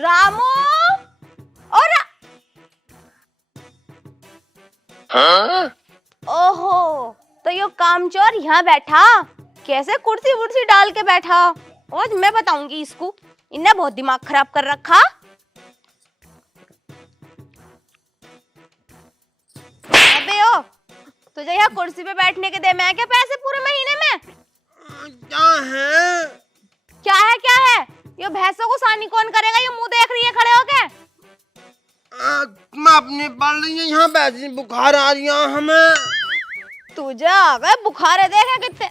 रामू और हाँ? ओहो, तो यो कामचोर यहाँ बैठा, कैसे कुर्सी वुर्सी डाल के बैठा। और मैं बताऊंगी इसको, इन्हें बहुत दिमाग खराब कर रखा। अबे ओ, तुझे यहाँ कुर्सी पे बैठने के दे मैं क्या पैसे पूरे महीने में? क्या है? क्या है? ये भैंसों को सानी कौन करेगा? ये मुंह देख रही है खड़े होके। मैं अपनी पढ़ रही है, यहाँ बैठी, बुखार आ रही है हमें। तुझे आ गए बुखार है, देखे कितने।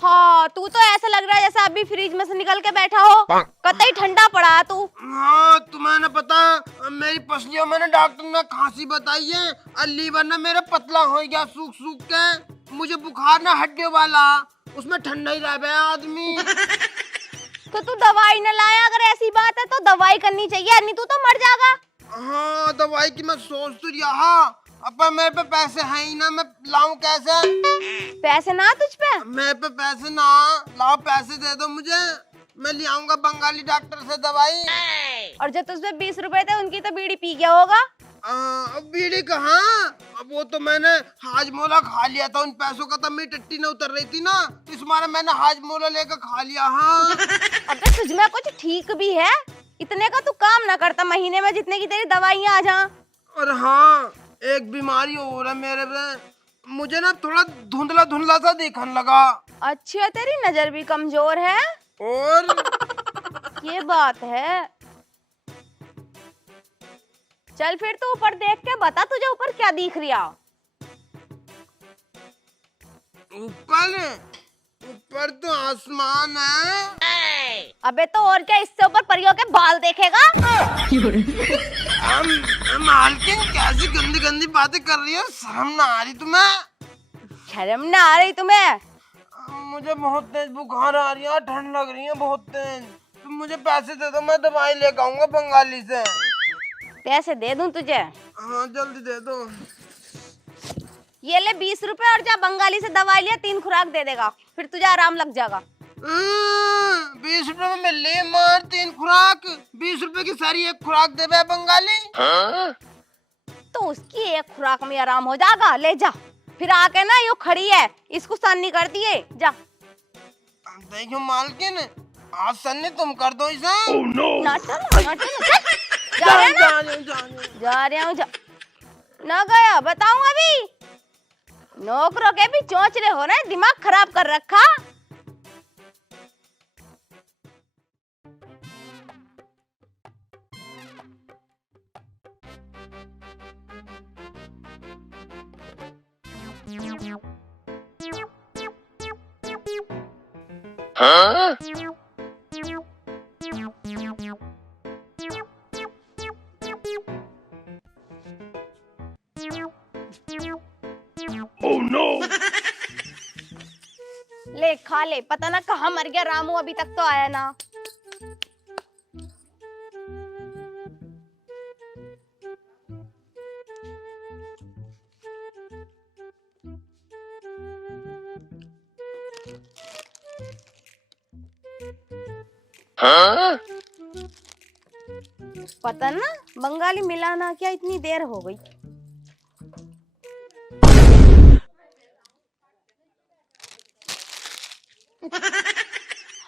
हाँ, तू तो ऐसा लग रहा है जैसे अभी फ्रिज में से निकल के बैठा हो, कतई ठंडा पड़ा है तू। हाँ, तुम्हें न पता, मेरी पसलियों में डॉक्टर ने खांसी बताई है और लीवर ना मेरा पतला हो गया सूख सूख के। मुझे बुखार ना हड्डियों वाला, उसमें ठंडा ही रह गया आदमी। तो तू दवाई न लाया? अगर ऐसी बात है तो दवाई करनी चाहिए, नहीं तू तो मर जाएगा। हाँ, दवाई की मैं सोच तो रहा, अब मेरे पे पैसे हैं ही ना, मैं लाऊं कैसे? पैसे ना तुझ पे? मेरे पे पैसे ना, लाओ पैसे दे दो मुझे, मैं ले आऊंगा बंगाली डॉक्टर से दवाई। और जो तुझ पे 20 रुपए थे उनकी तो बीड़ी पी गया होगा। अब बीड़ी कहाँ, अब वो तो मैंने हाजमोला खा लिया था, उन पैसों का तब मेरी टट्टी न उतर रही थी ना, तो इस बार मैंने हाजमोला लेकर खा लिया। हाँ। अबे तुझ में कुछ ठीक भी है? इतने का तू काम ना करता महीने में जितने की तेरी दवाइयाँ आ जा। और हाँ, एक बीमारी हो रहा है मेरे पे, मुझे ना थोड़ा धुंधला धुंधला सा दिखने लगा। अच्छा, तेरी नजर भी कमजोर है। और ये बात है। चल फिर तू ऊपर देख के बता, तुझे ऊपर क्या दिख रहा? ऊपर ऊपर तो आसमान है। अबे तो और क्या, इससे ऊपर परियों के बाल देखेगा? मालकिन कैसी गंदी गंदी बातें कर रही है, शर्म ना आ रही तुम्हें? शर्म ना आ रही तुम्हें? मुझे बहुत तेज बुखार आ रही है, ठंड लग रही है बहुत तेज। तुम मुझे पैसे दे दो, मैं दवाई लेकर आऊंगा बंगाली से। पैसे दे दूं तुझे? हाँ, जल्दी दे दो। ये ले 20 रुपए और जा बंगाली से दवाई लिया, 3 खुराक दे देगा, फिर तुझे आराम लग जाएगा। 20 रुपए में मिल रही है मार 3 खुराक, 20 रुपए की सारी एक खुराक दे बे बंगाली। हाँ? तो उसकी एक खुराक में आराम हो जाएगा, ले जा। फिर आके ना यो खड़ी है, इसको सन्नी कर दिए, जा। देखो मालकिन, आज सन्नी तुम कर दो इसे। Oh no! ना चल, ना चल, जा रहे ना? जा रहे हूँ, जा। ना गया बताऊं अभी? नौकरों के भी चोंचले हो रहे, दिमाग खराब कर रखा। हाँ? Oh no! ले खा ले, पता ना कहाँ मर गया रामू, अभी तक तो आया ना। हाँ? पता ना बंगाली मिला ना क्या, इतनी देर हो गई।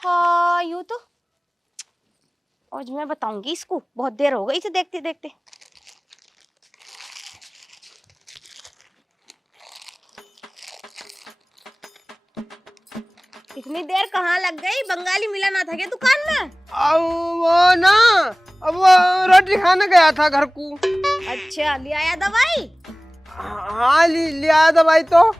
हाँ, यूं तो आज मैं बताऊंगी इसको, बहुत देर हो गई इसे देखते देखते। इतनी देर कहाँ लग गई? बंगाली मिला ना था क्या दुकान में? अब वो ना, अब वो रोटी खाने गया था घर को। अच्छा, ले आया दवाई? हाँ, ले आया दवाई। तो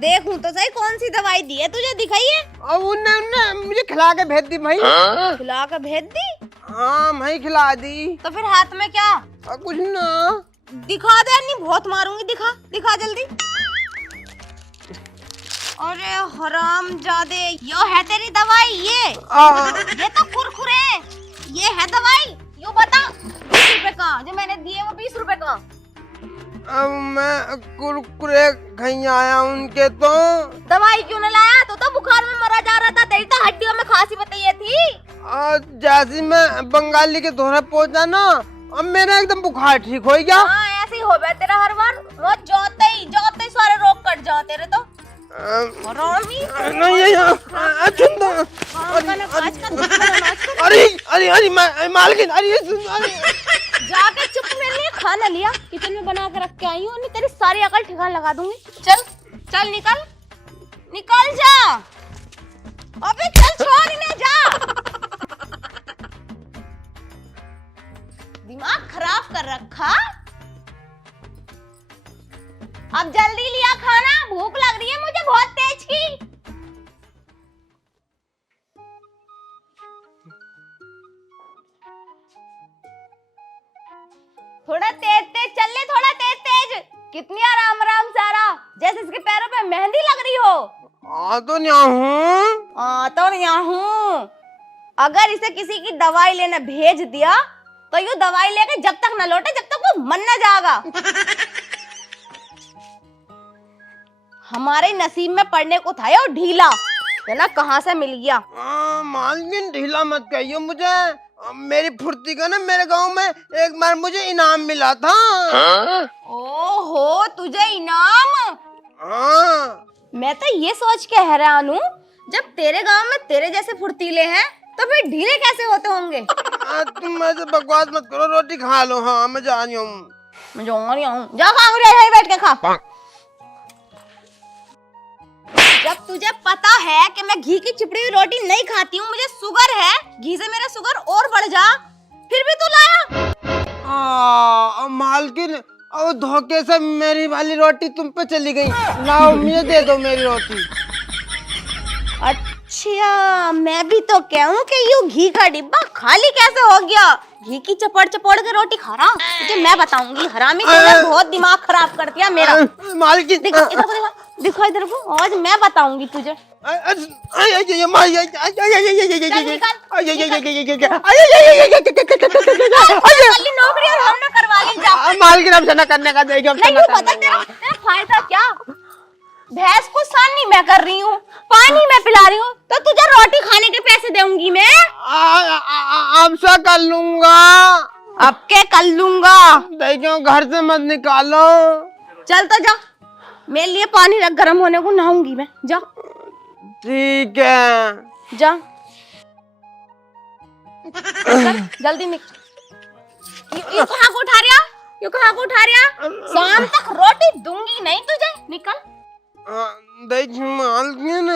देखूं तो सही कौन सी दवाई दी है तुझे, दिखाइए। अब उनने मुझे खिला के भेज दी भाई। हाँ? खिला कर भेज दी? हाँ, मैं ही खिला दी। तो फिर हाथ में क्या? कुछ ना। दिखा दे, नहीं बहुत मारूंगी, दिखा दिखा जल्दी। अरे हराम जादे, यो है तेरी दवाई? ये तो कुरकुरे, ये है दवाई? यो बता, 20 रुपए का जो मैंने दिए वो 20 रुपए का। अब मैं कुरकुरे खाई आया उनके। तो दवाई क्यों न लाया? तो बुखार में मरा जा रहा था, तेरी तो हड्डियों में खांसी बताई थी। जैसे मैं बंगाली के दोहरा पहुंचा ना, अब मेरा एकदम बुखार ठीक हो गया। हाँ ऐसे ही हो गया तेरा हर बार, वो जाते ही सारे रोग कट जाओ तेरे तो। हरामी। नहीं अरे अरे अरे मालकिन, अरे जाके चुप, मेरे लिए खाना लिया किचन में बना के रख के आई हूँ, नहीं तेरी सारी अकल ठिकाना लगा दूंगी। चल चल निकल निकल जा, अबे चल छोड़ इन्हें, जा। दिमाग खराब कर रखा। अब जल्दी लिया खाना, भूख लग रही है मुझे बहुत तेज की। थोड़ा तेज तेज चल ले, थोड़ा तेज तेज। कितनी आराम आराम से आ रहा, जैसे इसके पैरों पे मेहंदी लग रही हो। तो नहीं हूँ, तो नहीं हूँ। अगर इसे किसी की दवाई लेने भेज दिया तो यू दवाई लेके जब तक न लौटे जब तक वो मन न जाएगा। हमारे नसीब में पड़ने को था ये ढीला, है ना, कहाँ से मिल गया। मालकिन ढीला मत कहियो मुझे, मेरी फुर्ती का ना मेरे गांव में एक बार मुझे इनाम मिला था। ओहो तुझे इनाम। हाँ। मैं तो ये सोच के हैरान हूँ, जब तेरे गांव में तेरे जैसे फुर्तीले हैं तो फिर ढीले कैसे होते होंगे। तुम ऐसे बकवास मत करो, रोटी खा लो। हाँ मैं जा रही हूँ, मैं जा रही हूँ, जा खा रही बैठ के खा। जब तुझे पता है कि मैं घी की चिपड़ी हुई रोटी नहीं खाती हूँ, मुझे शुगर है, घी से मेरा शुगर और बढ़ जा, फिर भी तू लाया। मालकिन और धोखे से मेरी वाली रोटी तुम पे चली गई, लाओ मुझे दे दो मेरी रोटी। अच्छा मैं भी तो कहूँ कि यूँ घी का डिब्बा खाली कैसे हो गया। घी की चपड़ चपड़ के रोटी खा रहा, तुझे मैं बताऊंगी हरामी, तूने बहुत दिमाग खराब कर दिया मेरा। मालकिन दिखा इधर को, आज मैं बताऊंगी तुझे। नौकरी और हमने करवा ली, जा। मालकिन अब से करने का देगी, नहीं पता तेरा फायदा क्या। भैंस को सानी मैं कर रही हूँ, पानी मैं पिला रही हूँ, तो तुझे रोटी खाने के पैसे दूंगी मैं। अब से कर लूंगा, अब के कर लूंगा। देखो घर से मत निकालो। चल तो जा, मेरे लिए पानी रख गर्म होने को, नहाऊंगी मैं, जा। ठीक है जा जल्दी निकल। यू कहाँ को उठा रहा, यू कहाँ को उठा रहा। शाम तक रोटी दूंगी नहीं तुझे, निकल। देख मालकिन,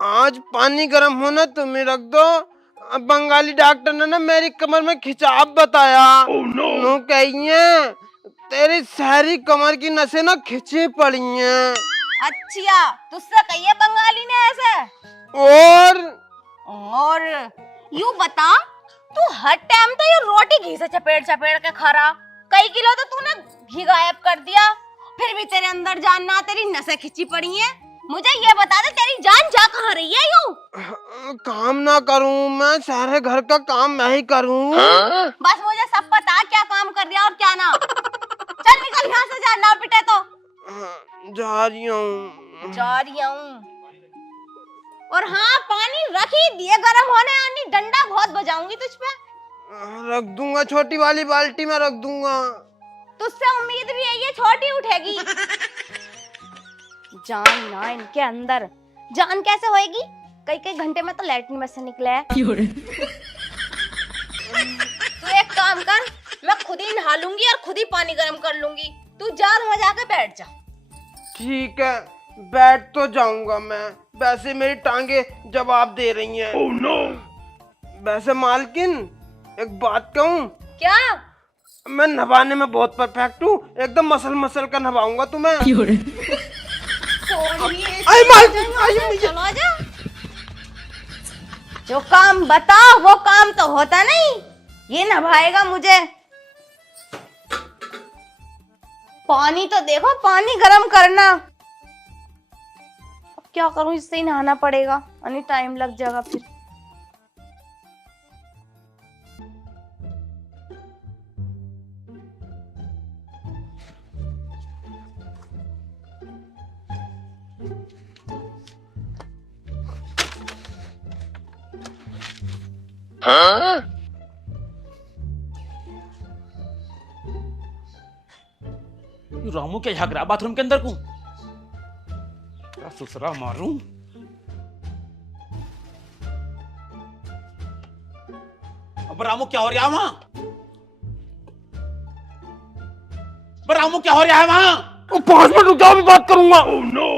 आज पानी गर्म होना तुम्हें रख दो। बंगाली डॉक्टर ने ना मेरी कमर में खिंचाव बताया। नो कहिए तेरी सारी कमर की नसें ना खिंची पड़ी हैं। अच्छा तुझसे कहिए बंगाली ने ऐसे। और यू बता, तू हर टाइम तो ये रोटी घी से चपेट चपेट के खा रहा, कई किलो तो तूने घी गायब कर दिया, फिर भी तेरे अंदर जान ना, तेरी नसें खिंची पड़ी हैं। मुझे ये बता दे तेरी जान जा कहाँ रही है। यूं काम ना करूं मैं, सारे घर का काम मैं ही करूं। बस मुझे सब पता क्या काम कर रहा और क्या ना। चल निकल यहाँ से, जा ना पिटे तो। जा रही हूँ, जा रही हूँ। और हाँ पानी रख ही दिए गर्म होने, आनी डंडा बहुत बजाऊंगी तुझ पे। रख दूंगा, छोटी वाली बाल्टी में रख दूंगा। तुझसे उम्मीद भी है ये छोटी उठेगी। जान ना इनके अंदर, जान कैसे होएगी, कई कई घंटे में तो लैट्रिन में से निकले है। तू एक काम कर, मैं खुद ही नहा लूंगी और खुद ही पानी गर्म कर लूंगी, तू जार में जाके बैठ जा। ठीक है बैठ तो जाऊंगा मैं, वैसे मेरी टांगे जवाब दे रही हैं। oh, no. वैसे मालकिन एक बात कहूँ क्या। मैं नहाने में बहुत परफेक्ट हूँ, एकदम मसल मसल कर नहाऊंगा तुम्हें। चलो जा, जो काम बता वो काम तो होता नहीं, ये नभाएगा मुझे। पानी तो देखो, पानी गरम करना। अब क्या करूं, इससे ही नहाना पड़ेगा, अनि टाइम लग जाएगा फिर। Huh? ये रामू क्या झाग रहा बाथरूम के अंदर को? क्या ससुरा मारूं? अब रामू क्या हो रहा है वहां? अब रामू क्या हो रहा है वहां? 5 मिनट रुक जाओ, अभी बात करूंगा। Oh, no.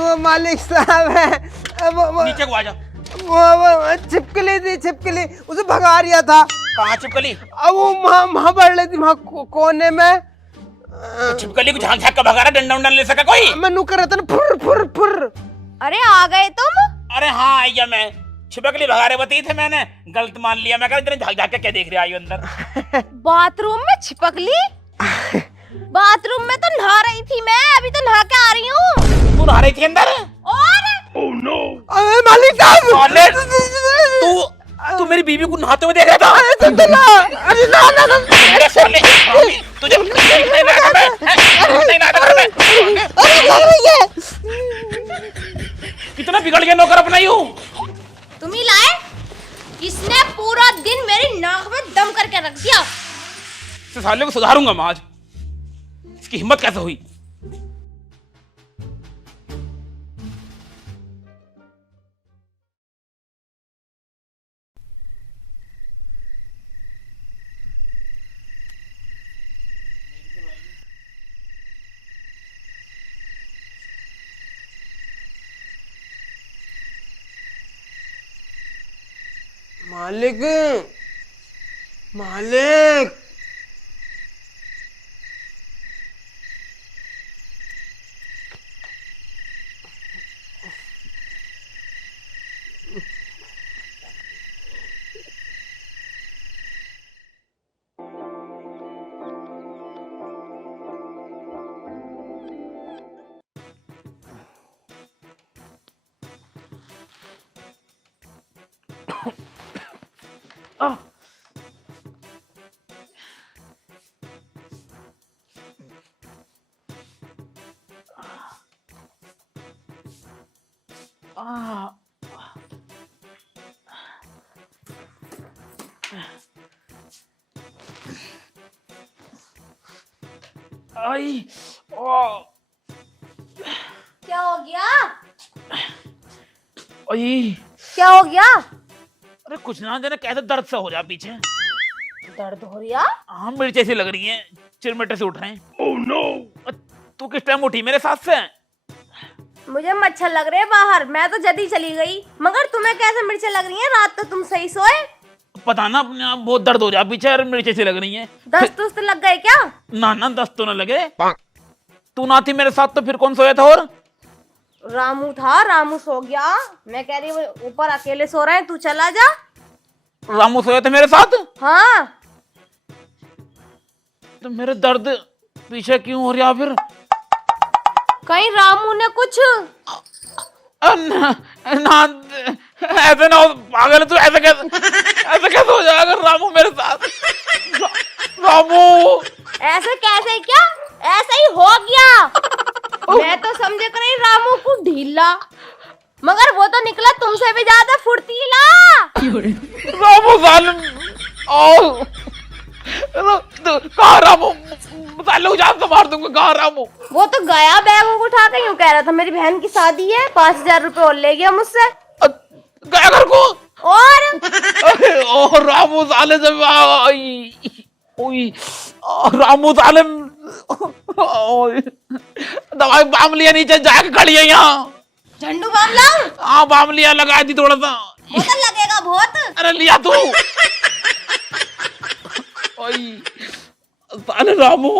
वो मालिक साहब है, वो नीचे को आ जा। वो छिपकली थी, छिपकली, उसे भगा रिया था। कहाँ छिपकली? अब वो वहां बढ़ रही थी, वहां कोने में। तो छिपकली को झांक झांक कर भगा रहा, डंडा उंडा ले सका कोई? मैं नु कर रहा था ना, फुर फुर फुर। अरे आ गए तुम? अरे हाँ आइया, मैं छिपकली भगा रहे बताई थे, मैंने गलत मान लिया। मैं कहा इतने झाक झाक के क्या देख रहे आयु अंदर? बाथरूम में छिपकली? बाथरूम में तो नहा रही थी मैं, अभी तो नहा के आ रही हूँ। तू नहा रही थी अंदर? और अरे मालिक साहब, साले, तू मेरी बीवी को नहाते हुए देख रहा था? अरे ना ना ना, अरे साले, तुझे नहीं नहाता मैं, नहीं नहाता मैं। अरे लग रही है। कितना बिगड़ गया नौकर अपना यूं? तुम ही लाए? इसने पूरा दिन मेरी नाक में दम करके रख दिया। इस साले को सुधारूंगा मैं आज। इसकी हिम्मत कैसे हुई? मालिक, मालिक, आई, ओ, क्या हो गया? आई, क्या हो गया? अरे कुछ ना जाने कैसे दर्द सा हो रहा पीछे। दर्द हो रहा? हाँ मिर्ची सी लग रही है, चिरमिटे से उठ रहे हैं। Oh no! तू किस टाइम उठी मेरे साथ से? मुझे मच्छर लग रहे हैं बाहर, मैं तो जल्दी चली गई। मगर तुम्हें कैसे मिर्चें लग रही हैं? रात तो तुम सही सोए। पता ना अपने आप बहुत दर्द हो रहा पीछे और मिर्ची सी लग रही है। दस्त उस्त लग गए क्या? ना ना, दस्त तो ना लगे। तू ना थी मेरे साथ तो फिर कौन सोया था? और रामू था, रामू सो गया। मैं कह रही हूँ ऊपर अकेले सो रहे हैं, तू चला जा। रामू सोया था मेरे साथ? हाँ। तो मेरे दर्द पीछे क्यों हो रहा फिर? कहीं रामू ने कुछ? ना, ना ऐसे ना हो पागल, तू ऐसे कैसे हो जाएगा रामू मेरे साथ? रामू ऐसे कैसे? क्या ऐसा ही हो गया? मैं तो समझे कर रही रामू को ढीला, मगर वो तो निकला तुमसे भी ज्यादा फुर्तीला। रामू जालिम, कहाँ रामू? साले जान से मार दूंगा। कहाँ रामू? वो तो गया बैग उठा के, यूं कह रहा था मेरी बहन की शादी है, 5,000 रुपए और ले गया मुझसे। गया घर को? और रामू साले जब रामू साले दवाई बाम लिया, नीचे जाके खड़ी है यहाँ। झंडू बाम लाऊं? हाँ बाम लिया, लगा दी थोड़ा सा। वो तो लगेगा बहुत। अरे लिया तू। साले रामू,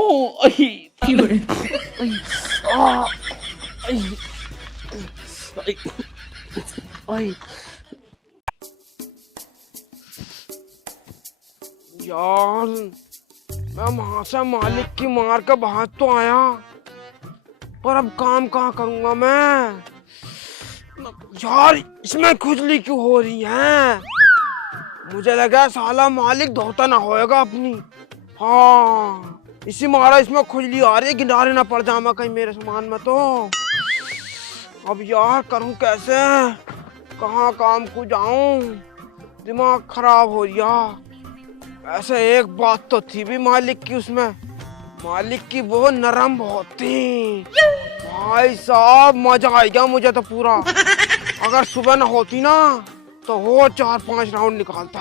यार मैं वहां से मालिक की मार का बाहर तो आया, पर अब काम कहाँ करूंगा मैं? यार इसमें खुजली क्यों हो रही है? मुझे लगा साला मालिक धोता ना होएगा अपनी। हाँ इसी मारा इसमें खुजली आ रही है, गिनारे ना पड़ जाऊं मैं कहीं मेरे सामान में तो। अब यार करूं कैसे, कहाँ काम को जाऊं, दिमाग खराब हो गया। ऐसे एक बात तो थी भी मालिक की, उसमें मालिक की वो नरम बहुत थी भाई साहब, मजा आ गया मुझे तो पूरा। अगर सुबह ना होती ना तो वो 4-5 राउंड निकालता।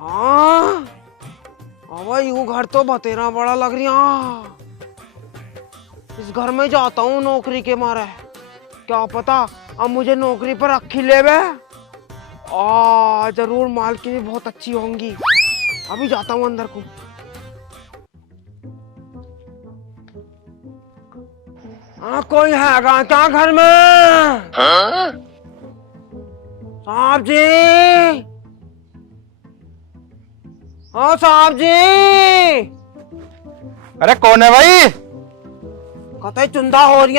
हाँ अब यू घर तो बतेरा बड़ा लग रहा। इस घर में जाता हूँ नौकरी के मारे, क्या पता अब मुझे नौकरी पर रखी ले बे। जरूर मालकिन भी बहुत अच्छी होंगी। अभी जाता हूँ अंदर को। कोई हैगा क्या घर में? साहब जी, हाँ साहब जी। अरे कौन है भाई? कतई चुंदा हो रही,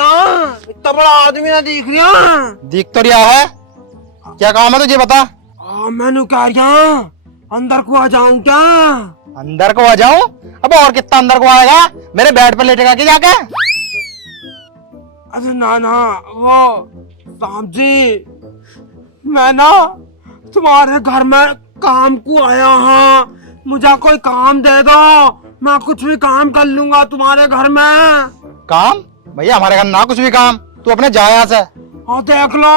इतना बड़ा आदमी ना दिख रहा। दिख तो रिया है, क्या काम है तुझे बता। मैंने कह रहा अंदर को आ जाऊं क्या? अंदर को आ जाऊं? अब और कितना अंदर को आएगा, मेरे बेड पर लेटेगा कि जाके? अरे ना ना वो साहब जी, मैं ना तुम्हारे घर में काम को आया हूँ, मुझे कोई काम दे दो, मैं कुछ भी काम कर लूंगा तुम्हारे घर में। काम? भैया हमारे घर ना कुछ भी काम, तू अपने जा यहाँ से। हाँ देख लो,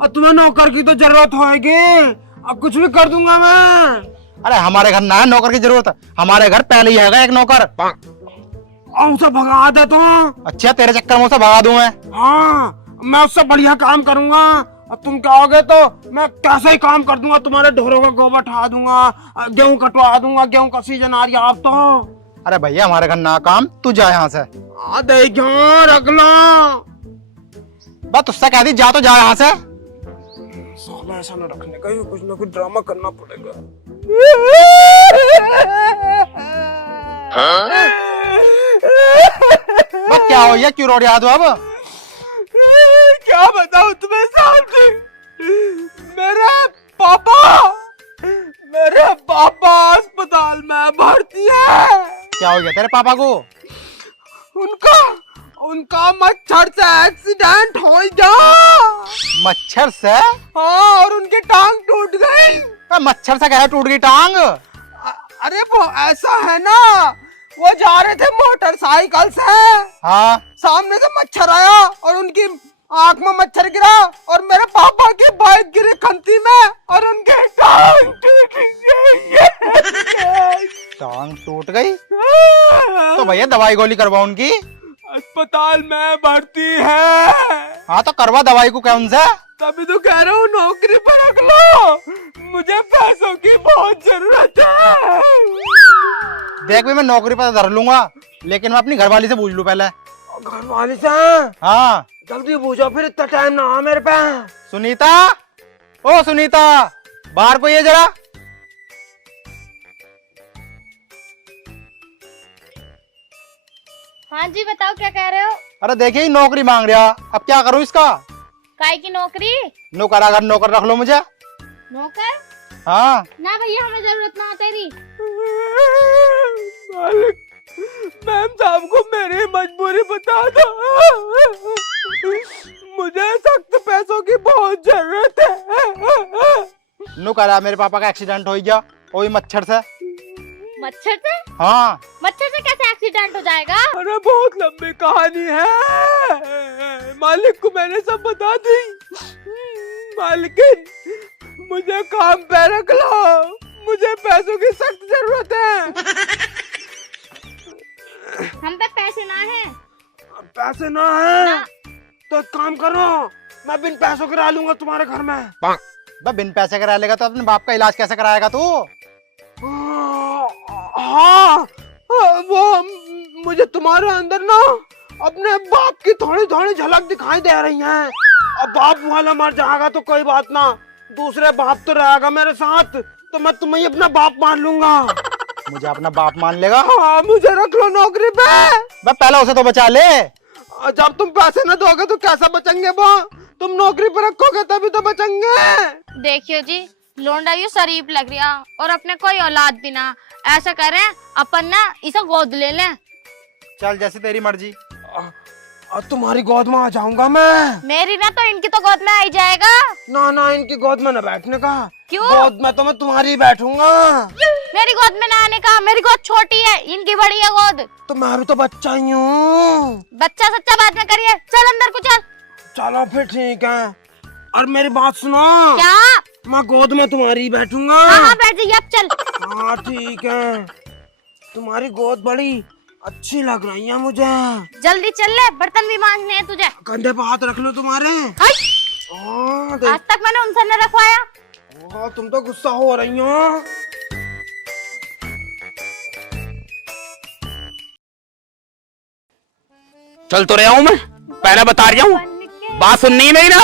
और तुम्हें नौकर की तो जरूरत होगी, अब कुछ भी कर दूंगा मैं। अरे हमारे घर ना है नौकर की जरूरत, हमारे घर पहले ही है एक नौकर। और उसे भगा दे तो। अच्छा तेरे चक्कर में उसे भगा दूं मैं? हाँ मैं उससे बढ़िया काम करूंगा, और तुम कहोगे तो मैं कैसे ही काम कर दूंगा। तुम्हारे ढोरों का गोबर उठा दूंगा, गेहूं कटवा दूंगा, गेहूं का सीजन आ रहा अब तो। अरे भैया हमारे घर ना काम, तू जा यहाँ से। रख लो, बस उससे कह दी जा तो जा यहाँ से। साला ऐसा न रखने का, कुछ ना कुछ ड्रामा करना पड़ेगा। बस क्या हो गया, क्यों रो रहा तू अब? क्या बताऊं तुम्हें साहब जी, मेरे पापा अस्पताल में भर्ती है। क्या हो गया तेरे पापा को? उनका मच्छर से एक्सीडेंट हो गया। मच्छर से? हाँ, और उनकी टांग टूट गई। मच्छर से कैसे टूट गई टांग? अरे वो ऐसा है ना, वो जा रहे थे मोटरसाइकिल से, हाँ, सामने से मच्छर आया और उनकी आंख में मच्छर गिरा, और मेरे पापा की बाइक गिरी खंती में, और उनके टांग टूट गई। टांग टूट गई? तो भैया दवाई गोली करवा उनकी। अस्पताल में भर्ती है। हाँ तो करवा दवाई को, क्या उनसे? तभी तो कह रहा हूँ नौकरी पर रख लो, मुझे पैसों की बहुत जरूरत है। देख भी मैं नौकरी पर धर लूंगा, लेकिन मैं अपनी घरवाली से पूछ लूं पहले। घरवाली से? हाँ जल्दी पूछो, फिर इतना टाइम ना हो मेरे पास। सुनीता, ओ सुनीता, बाहर को ये जरा। हाँ जी बताओ, क्या कह रहे हो? अरे देखिए नौकरी मांग रहा, अब क्या करूं इसका? काय की नौकरी? नौकर, अगर नौकर रख लो मुझे। नौकर? हाँ ना भैया, हमें जरूरत ना तेरी। मालिक, मैम साहब को मेरी मजबूरी बता दो, मुझे सख्त पैसों की बहुत जरूरत है। नौकर, मेरे पापा का एक्सीडेंट हो गया, वही मच्छर से। मच्छर से? हाँ। मच्छर से कैसे एक्सीडेंट हो जाएगा? अरे बहुत लंबी कहानी है, मालिक को मैंने सब बता दी। मालिकिन, मुझे काम पे रख लो, मुझे पैसों की सख्त जरूरत है। हम पे पैसे ना है। पैसे ना है तो एक काम करो, मैं बिन पैसों करा लूंगा तुम्हारे घर में। बिन पैसे करा लेगा तो अपने बाप का इलाज कैसे कराएगा तू? हाँ, वो मुझे तुम्हारे अंदर ना अपने बाप की थोड़ी थोड़ी झलक दिखाई दे रही है। अब बाप वाला मर जाएगा तो कोई बात ना, दूसरे बाप तो रहेगा मेरे साथ, तो मैं तुम्हें अपना बाप मान लूंगा। मुझे अपना बाप मान लेगा? हाँ, मुझे रख लो नौकरी पे। पहले उसे तो बचा ले। जब तुम पैसे न दोगे तो कैसा बचेंगे वो? तुम नौकरी पर रखोगे तभी तो बचेंगे। देखियो जी, लोंडा यू शरीफ लग रहा और अपने कोई औलाद भी ना। ऐसा कर रहे हैं अपन ना इसे गोद ले लें। चल जैसे तेरी मर्जी। तुम्हारी गोद में आ जाऊंगा मैं। मेरी ना तो इनकी तो गोद में आ ही जाएगा। ना ना, इनकी गोद में न बैठने का। क्यों? गोद में तो मैं तुम्हारी बैठूंगा। मेरी गोद में ना आने का, मेरी गोद छोटी है, इनकी बड़ी है गोद। तो मैं भी तो बच्चा ही हूँ। बच्चा सच्चा बात में करिए, चल अंदर को चल। चलो फिर ठीक है। और मेरी बात सुनो। क्या? मैं गोद में तुम्हारी बैठूंगा। हाँ बैठ जाइए, अब चल। हाँ ठीक है। तुम्हारी गोद बड़ी अच्छी लग रही है मुझे। जल्दी चल ले, बर्तन भी मांजने हैं तुझे। कंधे पे हाथ रख लो तुम्हारे। हाय! हाँ, आज तक मैंने उनसे न रखवाया। तुम तो गुस्सा हो रही हो। चल तो रहा हूँ मैं, पहले बता रहा हूँ, बात सुननी है मेरी ना।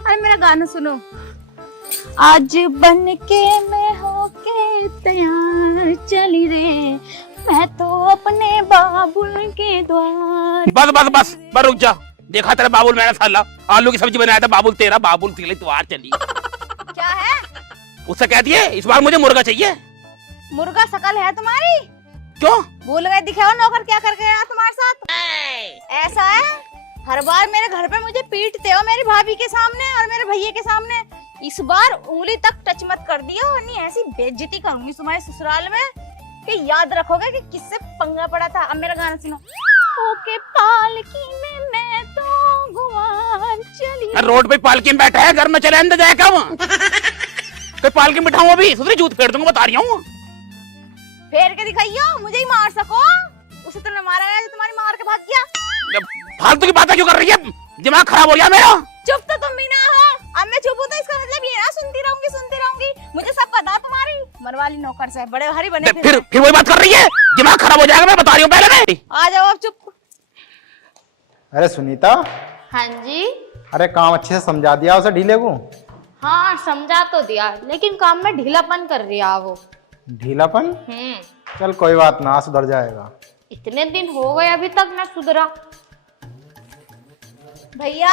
अरे मेरा गाना सुनो। आज बन के मैं होके तैयार चली रे, मैं तो अपने बाबुल के द्वार। बस बस बस बस रुक जा। देखा तेरा बाबुल, मैंने साला आलू की सब्जी बनाया था, बाबुल तेरा, बाबुल के लिए त्योहार चली। क्या है? उससे कह दिए इस बार मुझे मुर्गा चाहिए। मुर्गा शकल है तुम्हारी? क्यों? भूल गए दिखाओ नौकर क्या कर गया तुम्हारे साथ। ऐसा है, हर बार मेरे घर पे मुझे पीटते हो मेरी भाभी के सामने और मेरे भैया के सामने। इस बार उंगली तक टच मत कर दियो, वरना ऐसी बेइज्जती करूंगी तुम्हारे ससुराल में कि याद रखोगे कि किससे पंगा पड़ा था। अब मेरा गाना सुनो। ओके पालकी में मैं तो गुआर चली। रोड पे पालकी में बैठा है, घर में चले अंदर जाएगा वो। कोई पालकी में बिठाऊं अभी, सुधरी जूत फेर दूंगा, बता रही हूँ। फेर के दिखाइयो, मुझे ही मार सको। उसे तुमने मारा है जो तुम्हारी मार के भाग गया। फालतू की बातें क्यों कर रही है? दिमाग खराब हो गया मेरा। चुप तो तुम भी ना हो। अब मैं चुप हूं तो इसका मतलब ये ना सुनती रहूंगी। मुझे सब पता तुम्हारी मरवाली नौकर से बड़े भारी बने। फिर वही बात कर रही है, दिमाग खराब हो जाएगा, मैं बता रही हूँ पहले मैं। आ जाओ अब चुप। अरे सुनीता, हाँ जी। अरे काम अच्छे से समझा दिया उसे ढीले को? हाँ समझा तो दिया, लेकिन काम में ढीलापन कर रहा वो। ढीलापन? चल कोई बात ना, सुधर जाएगा। इतने दिन हो गए अभी तक ना सुधरा। भैया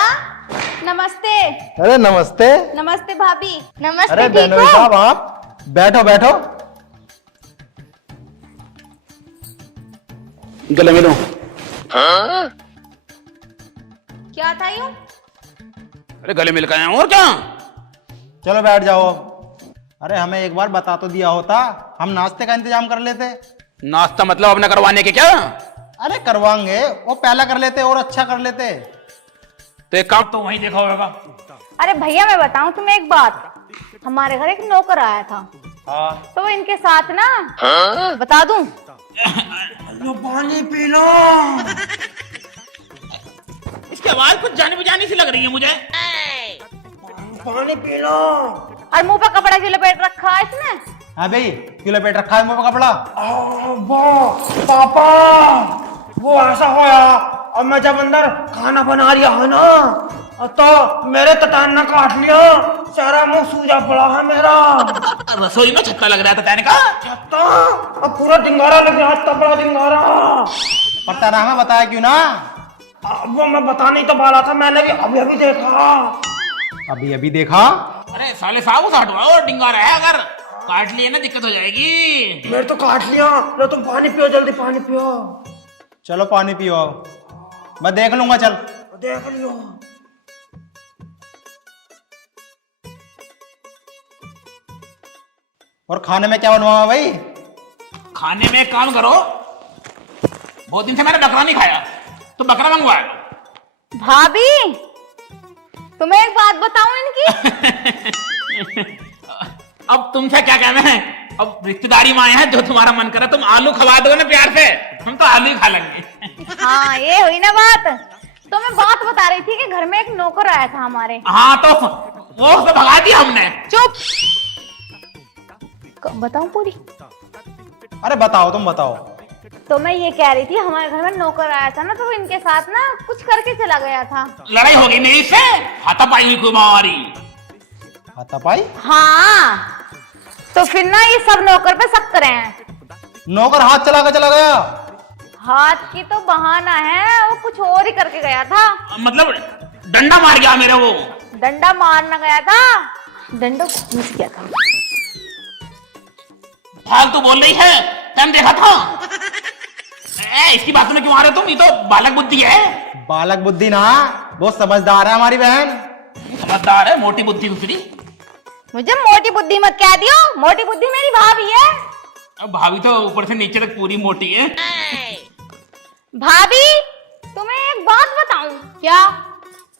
नमस्ते। अरे नमस्ते। नमस्ते भाभी। नमस्ते। अरे ठीक बेनोई हो? साहब, आप बैठो बैठो। गले मिलो। हाँ? क्या था यूं? अरे गले मिल गए और क्या? चलो बैठ जाओ अब। अरे हमें एक बार बता तो दिया होता, हम नाश्ते का इंतजाम कर लेते। नाश्ता मतलब अपने करवाने के क्या? अरे करवाएंगे, वो पहला कर लेते और अच्छा कर लेते। तो एक काम तो वहीं देखा होगा। अरे भैया मैं बताऊं तुम्हें एक बात। हमारे घर एक नौकर आया था। हाँ। तो वो इनके साथ ना हाँ? बता दूं। लो पानी पी लो। इसकी आवाज कुछ जानी बुझानी सी लग रही है मुझे। पानी पी लो। और मुंह पे कपड़ा क्यों लपेट रखा है इसने? हाँ भाई, क्यों लपेट रखा है मुंह पे कपड़ा? वो पापा, वो ऐसा होया और मैं जब अंदर खाना बना रहा है ना, तो मेरे तटान ने काट लिया, सारा मुंह सूजा पड़ा है मेरा। रसोई में छत्ता लग रहा था तैने का? छत्ता अब पूरा डिंगारा लग गया, इतना बड़ा डिंगारा। पता ना, हमें बताया क्यों ना? वो मैं बताने ही तो वाला था, मैंने भी अभी अभी देखा। अभी अभी देखा? अरे साले साहब उस हटवा और डिंगारा है, अगर काट लिए ना दिक्कत हो जाएगी। मेरे तो काट लिया। लो तुम पानी पियो, जल्दी पानी पियो। चलो पानी पियो, मैं देख लूंगा। चल देख लियो। और खाने में क्या बनवाओ भाई? खाने में एक काम करो, बहुत दिन से मैंने बकरा नहीं खाया, तो बकरा मंगवा लो। भाभी तुम्हें एक बात बताऊं इनकी। अब तुमसे क्या कहना है? अब रिश्तेदारी में आए हैं, जो तुम्हारा मन करे तुम आलू खवा दो ना प्यार से, हम तो आलू ही खा लेंगे। हाँ ये हुई ना बात। तो मैं बात बता रही थी कि घर में एक नौकर आया था हमारे। हाँ तो वो तो भगा दिया हमने। चुप। बताऊं पूरी? अरे बताओ, तुम बताओ। तो मैं ये कह रही थी हमारे घर में नौकर आया था ना, तो वो इनके साथ ना कुछ करके चला गया था। लड़ाई होगी मेरी से, हाथापाई हुई खूब हमारी। हाथापाई? हाँ तो फिर ना ये सब नौकर पे शक करे हैं। नौकर हाथ चला के चला गया? हाथ की तो बहाना है, वो कुछ और ही करके गया था। मतलब डंडा मार गया मेरे वो। डंडा मारना गया था, डंडा घूस गया था। फालतू बोल रही है, टाइम देखा था। इसकी बातों में क्यों आ रहे हो तुम? ये तो बालक बुद्धि है। बालक बुद्धि ना, बहुत समझदार है हमारी बहन। समझदार है, मोटी बुद्धि दूसरी। मुझे मोटी बुद्धि मत कह दियो, मोटी बुद्धि मेरी भाभी है। अब भाभी तो ऊपर से नीचे तक पूरी मोटी है। भाभी तुम्हें एक बात बताऊं क्या?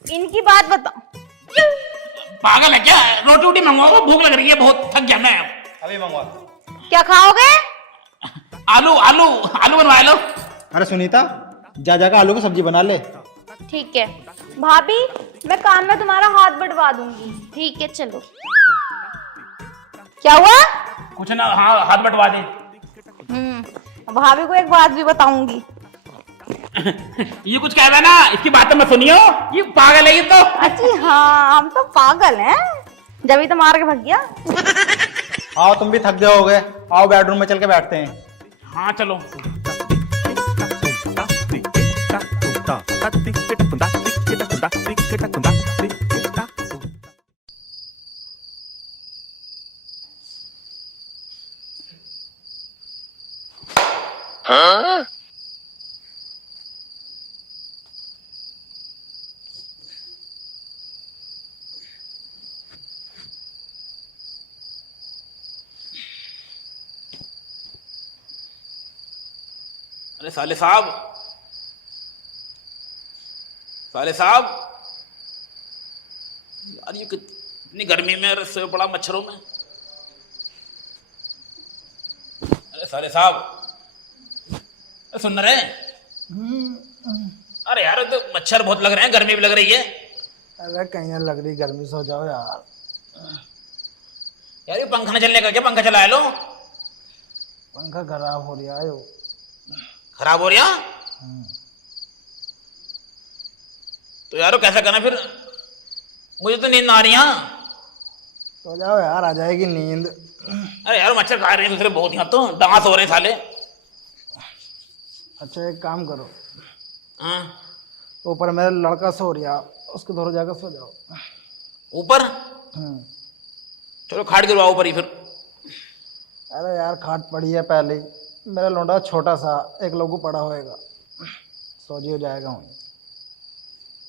इनकी बात बताऊं। पागल है क्या? रोटी वोटी मंगवाओ, भूख लग रही है बहुत, थक गया मैं। अभी मंगवा। क्या खाओगे? आलू आलू आलू बनवा लो। अरे सुनीता, जा जाकर आलू की सब्जी बना ले। ठीक है। भाभी मैं काम में तुम्हारा हाथ बंटवा दूंगी। ठीक है चलो। क्या हुआ? कुछ ना, हाँ हाथ बंटवा दे। भाभी को एक बात भी बताऊंगी। ये कुछ कह रहा है ना, इसकी बातें मत सुनियो, ये पागल है ये तो। अच्छी हाँ, हम तो पागल हैं, जब ही तो मार के भाग गया। आओ तुम भी थक गए होगे, आओ बेडरूम में चल के बैठते हैं। हाँ चलो। अरे साले साहब, साले साहब, यार ये कितनी गर्मी में सोए पड़ा मच्छरों में। अरे साले साहब, सुन रहे हैं? अरे यार तो मच्छर बहुत लग रहे हैं, गर्मी भी लग रही है। अरे कहीं लग रही गर्मी, सो जाओ यार। यार ये पंखा न चलने का क्या? पंखा चला लो। पंखा खराब हो रहा है। खराब हो रहा? तो यारो कैसा करना फिर? मुझे तो नींद आ रही है। सो जाओ यार, आ जाएगी नींद। अरे यार मच्छर खा रहे हैं दूसरे बहुत, यहाँ तो डांस हो रहे हैं साले। अच्छा एक काम करो, हाँ ऊपर मेरा लड़का सो रहा, उसके धोरो जाकर सो जाओ। ऊपर? चलो खाट गिरवाओ ऊपर ही फिर। अरे यार खाट पड़ी है पहले ही, मेरा लोंडा छोटा सा एक लोगों पड़ा होएगा, सोजी हो जाएगा। वहीं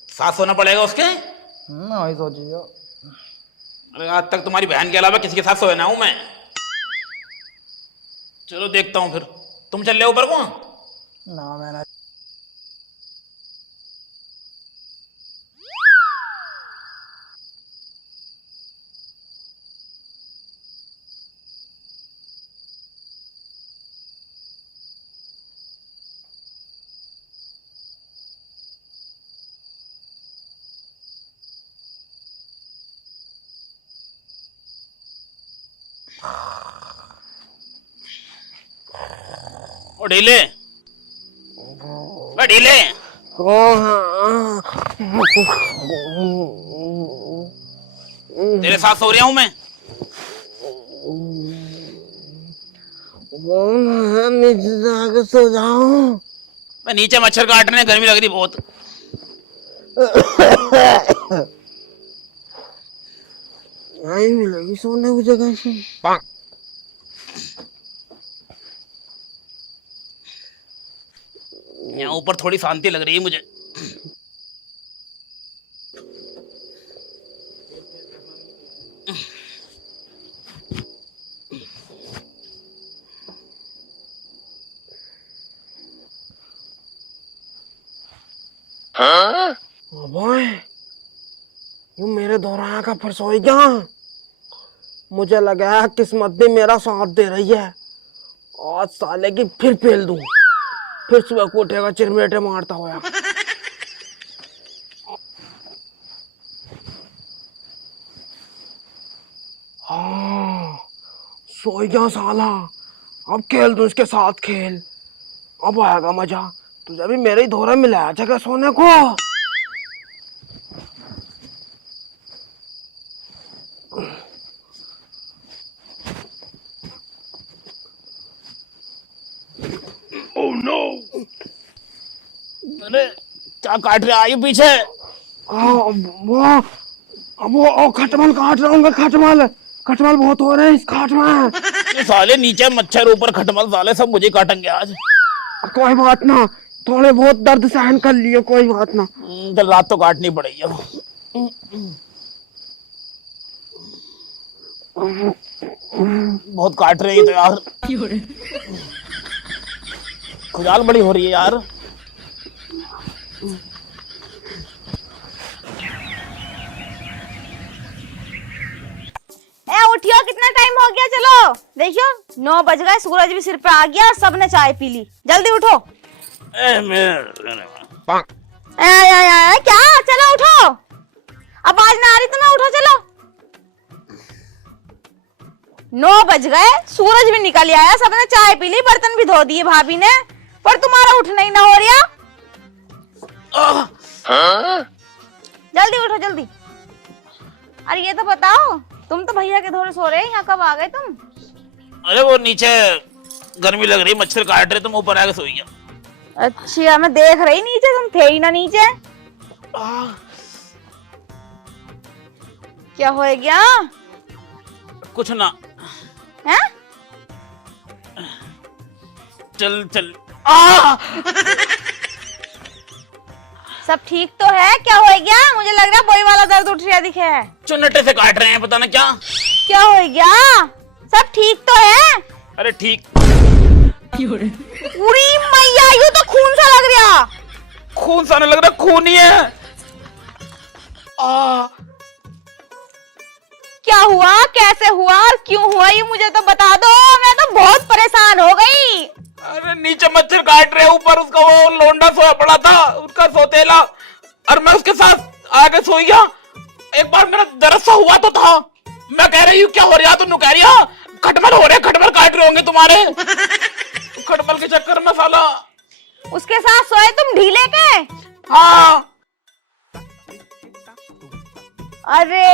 साथ सोना पड़ेगा उसके? वही सोचियो। अरे आज तक तुम्हारी बहन के अलावा किसी के साथ सोया ना हूं मैं। चलो देखता हूँ फिर। तुम चल रहे ऊपर को? ना मैंने। ओ ढीले, ढीले, तेरे साथ सो रहा हूं मैं। नीचे जाकर सो जाओ। मैं नीचे मच्छर काट रहे हैं, गर्मी लग रही बहुत। यही मिलेगी सोने की जगह से। यहाँ ऊपर थोड़ी शांति लग रही है मुझे। यू मेरे दोहराया का फिर सोई क्या? मुझे लगा किस्मत भी मेरा साथ दे रही है। आज साले की फिर पेल दूं, फिर सुबह को उठेगा चिरमेटे मारता हुआ। हाँ सोई गया साला, अब खेल दूं इसके साथ खेल, अब आएगा मजा। तुझे भी मेरे ही धोरा मिलाया जगह सोने को। अरे क्या काट रहे आयु पीछे? वो खटमल काट रहा हूँ, खटमल खटमल बहुत हो रहे हैं इस खाट में। ये साले नीचे मच्छर ऊपर खटमल, साले सब मुझे काटेंगे आज। कोई बात ना, थोड़े बहुत दर्द सहन कर लियो, कोई बात ना। कल रात तो काटनी पड़ेगी अब। बहुत काट रही है तो यार, खुजाल बड़ी हो रही है यार। ए उठियो, कितना टाइम हो गया, चलो देखियो 9 बज गए, सूरज भी सिर पे आ गया और सबने चाय पी ली, जल्दी उठो। क्या, चलो उठो, आवाज ना आ रही तुम्हें, उठो चलो। 9 बज गए, सूरज भी निकल आया, सबने चाय पी ली, बर्तन भी धो दिए भाभी ने, पर तुम्हारा उठना ही ना हो रहा। जल्दी उठो जल्दी। अरे ये तो बताओ, तुम तो भैया के धोरे सो रहे, यहाँ कब आ गए तुम? अरे वो नीचे गर्मी लग रही, मच्छर काट रहे, तुम ऊपर आके सोई गया। अच्छा, मैं देख रही नीचे, तुम थे ही ना नीचे। क्या हो गया? कुछ ना। हैं? चल चल। सब ठीक तो है? क्या हो गया? मुझे लग रहा है वही वाला दर्द उठ रहा दिखे है। चुन्नटे से काट रहे हैं, पता ना क्या। क्या हो गया? सब ठीक तो है? अरे ठीक। पूरी मैया, यूं तो खून सा लग रहा। खून सा नहीं लग रहा, खून ही है। क्या हुआ, कैसे हुआ, क्यों हुआ, ये मुझे तो बता दो, मैं तो बहुत परेशान हो गई। अरे नीचे मच्छर काट रहे, ऊपर उसका वो लोंडा सोया पड़ा था, उसका सोतेला, और मैं उसके साथ आके सोई गया। एक बार मेरा दर्द सा हुआ तो था, मैं कह रही हूँ क्या हो रहा, तुम कह रही हो खटमल हो रहे, खटमल काट रहे होंगे तुम्हारे। खटमल के चक्कर में साला। उसके साथ सोए तुम ढीले के? हाँ। अरे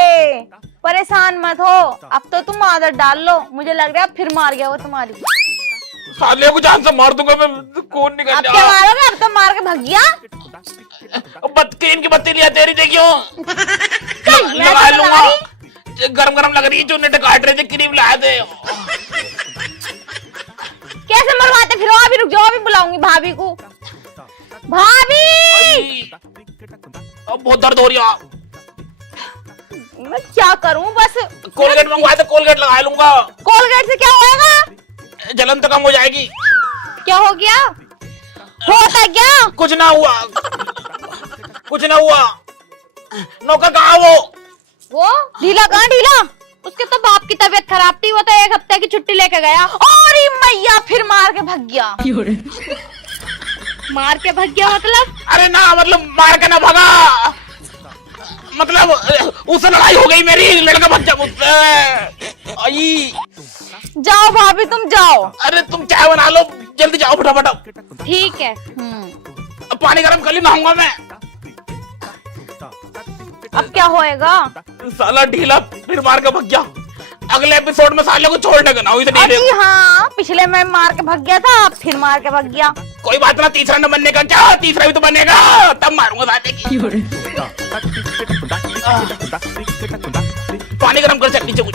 परेशान मत हो, अब तो तुम आदत डाल लो, मुझे लग रहा है फिर मार गया वो तुम्हारी। साले को जान से मार दूंगा मैं, कौन निकल अब क्या मारोगे? अब तो मार के भाग गया। क्रीम की बत्ती लिया तेरी, देखियो लगा लूंगा। गरम गरम लग रही है, चुन्नटे काट रहे थे, क्रीम ला दे। कैसे मरवाते फिर? अभी रुक जाओ, अभी बुलाऊंगी भाभी को। भाभी, अब बहुत दर्द हो रही है। मैं क्या करूं, बस कोलगेट मंगवाए तो कोलगेट लगा लूंगा। कोलगेट से क्या होएगा? जलन तो कम हो जाएगी। क्या हो गया? होता क्या? कुछ ना हुआ, कुछ ना हुआ। नौकर कहाँ वो ढीला कहाँ ढीला? उसके तो बाप की तबीयत खराब थी, वो तो 1 हफ्ते की छुट्टी लेके गया। और मैया, फिर मार के भाग गया। मार के भाग गया मतलब? अरे ना, मतलब मार के ना भागा, मतलब उससे लड़ाई हो गई मेरी, लड़का बच्चा मुझसे। आई जाओ भाभी, तुम जाओ। अरे तुम चाय बना लो, जल्दी जाओ फटाफट। ठीक है। अब पानी गरम कर ली, नहाऊंगा मैं। अब क्या होएगा? साला ढीला फिर मार के भाग गया। अगले एपिसोड में साले को छोड़ने का ना हुई तो ढीले। अजी हाँ, पिछले में मार के भाग गया था, अब फिर मार के भाग गया। कोई बात ना, तीसरा न बनने का क्या, तीसरा भी तो बनेगा, तब मारूंगा साले की। पानी गरम कर, चल नीचे कुछ।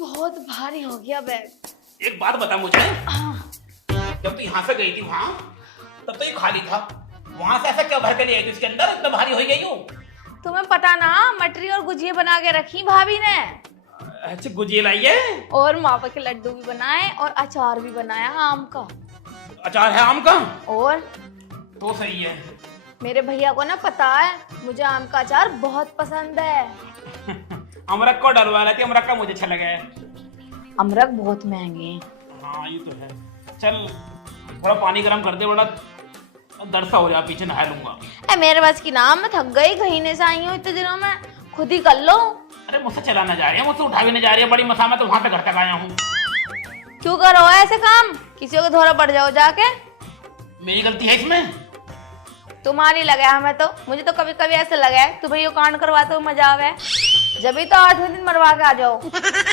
बहुत भारी हो गया बैग। एक बात बता मुझे, जब तू यहाँ से गई थी वहाँ, तब तो ये खाली था, वहाँ से ऐसा क्या भर के ले आई थी इसके अंदर, इतना भारी हो गई हूँ। तुम्हें पता ना, मटरी और गुजिया बना के रखी भाभी ने। अच्छा गुजिया लाई है, और मावा के लड्डू भी बनाए, और अचार भी बनाया आम का। अचार है आम का? और तो सही है। मेरे भैया को ना पता है, मुझे आम का अचार बहुत पसंद है। अमरक को डलवा रही थी, अमरक का मुझे अच्छा लगा है। अमरक बहुत महंगे हैं। हाँ ये तो है। चल थोड़ा पानी गरम कर दे, बड़ा दर्द सा हो रहा, पीछे नहा लूंगा। मेरे बस की नाम, मैं थक गई, कहीं से आई हूँ इतने दिनों में, खुद ही कर लो। अरे मुझसे चला ना जा रही है, मुझसे उठा भी नहीं जा रही है, बड़ी मसा में तो वहां से घर तक आया हूँ। क्यों करो ऐसे काम? किसी को धोरा पड़ जाओ जाके। मेरी गलती है इसमें? तुम्हारी लगा हमें तो, मुझे तो कभी कभी ऐसे लगा है तुम्हें ये कांड करवाते हुए मजा आवे। जब भी तो 8वें दिन मरवा के आ जाओ।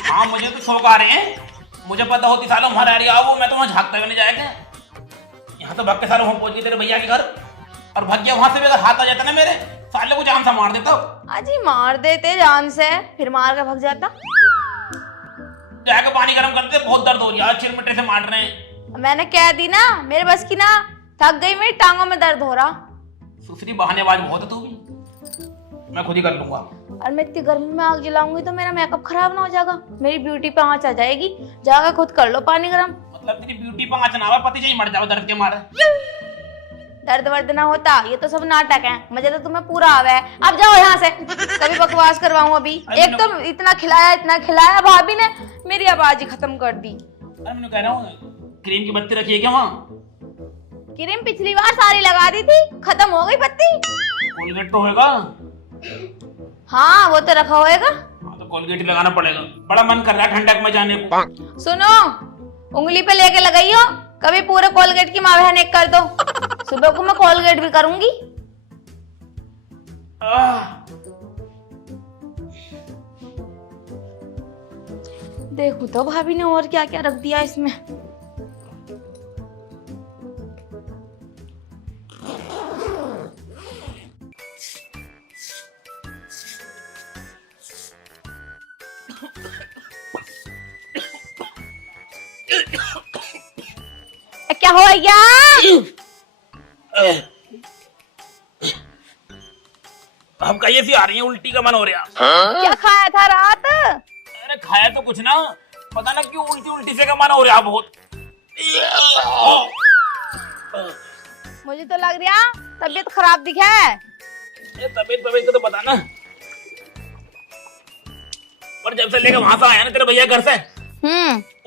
हाँ मुझे तो शौक आ रहे हैं, मुझे पता होती सालों हमारे आ रही आओ, मैं तो वहाँ झाँकते हुए नहीं जाएगा। यहाँ तो भग के सालों हम पहुंच गए तेरे भैया के घर, और भग गया वहां से भी अगर हाथ आ जाता ना मेरे, साले को जान से मार देता। अजी मार देते जान से, फिर मार के भग जाता। जाके पानी गर्म करते, बहुत दर्द हो रहा है, चिरमिटे से मार रहे हैं। मैंने कह दी ना, मेरे बस की ना, थक गई, मेरी टांगों में दर्द हो रहा। सुसरी बहानेबाज बहुत है तू भी, मैं खुद ही कर लूंगा। और मैं इतनी गर्मी में आग जलाऊंगी तो मेरा मेकअप खराब ना हो जाएगा, मेरी ब्यूटी पे आंच आ जाएगी। जाकर खुद कर लो पानी गरम। मतलब तेरी ब्यूटी पर आँच ना आवे, पति चाहिए मर जाओ दर्द के मारे। दर्द वर्द ना होता, ये तो सब नाटक है, मजा तो तुम्हें पूरा आवा है। अब जाओ यहाँ से, कभी बकवास करवाऊं अभी। एक तो इतना खिलाया भाभी ने, मेरी आवाज ही खत्म कर दी। अरे मैंने कह रहा हूँ क्रीम की बत्ती रखी है क्या वहाँ? क्रीम पिछली बार सारी लगा दी थी, खत्म हो गई बत्ती। कोलगेट तो होगा? हाँ वो तो रखा होएगा। हाँ तो कोलगेट ही लगाना पड़ेगा, बड़ा मन कर रहा है ठंडक में जाने को। सुनो, उंगली पे लेके लगाइयो, कभी पूरे कोलगेट की माँ बहन एक कर दो। सुबह को मैं कोलगेट भी करूंगी। देखो तो भाभी ने और क्या क्या रख दिया इसमें। क्या हो गया? हम कहिए सी आ रही है, उल्टी का मन हो रहा। क्या खाया था रात? अरे खाया तो कुछ ना, पता ना क्यों उल्टी उल्टी से का मन हो रहा बहुत। मुझे तो लग रहा तबीयत खराब दिखा है। तबीयत का तो पता ना, पर जब से लेकर वहां से आया ना तेरे भैया घर से,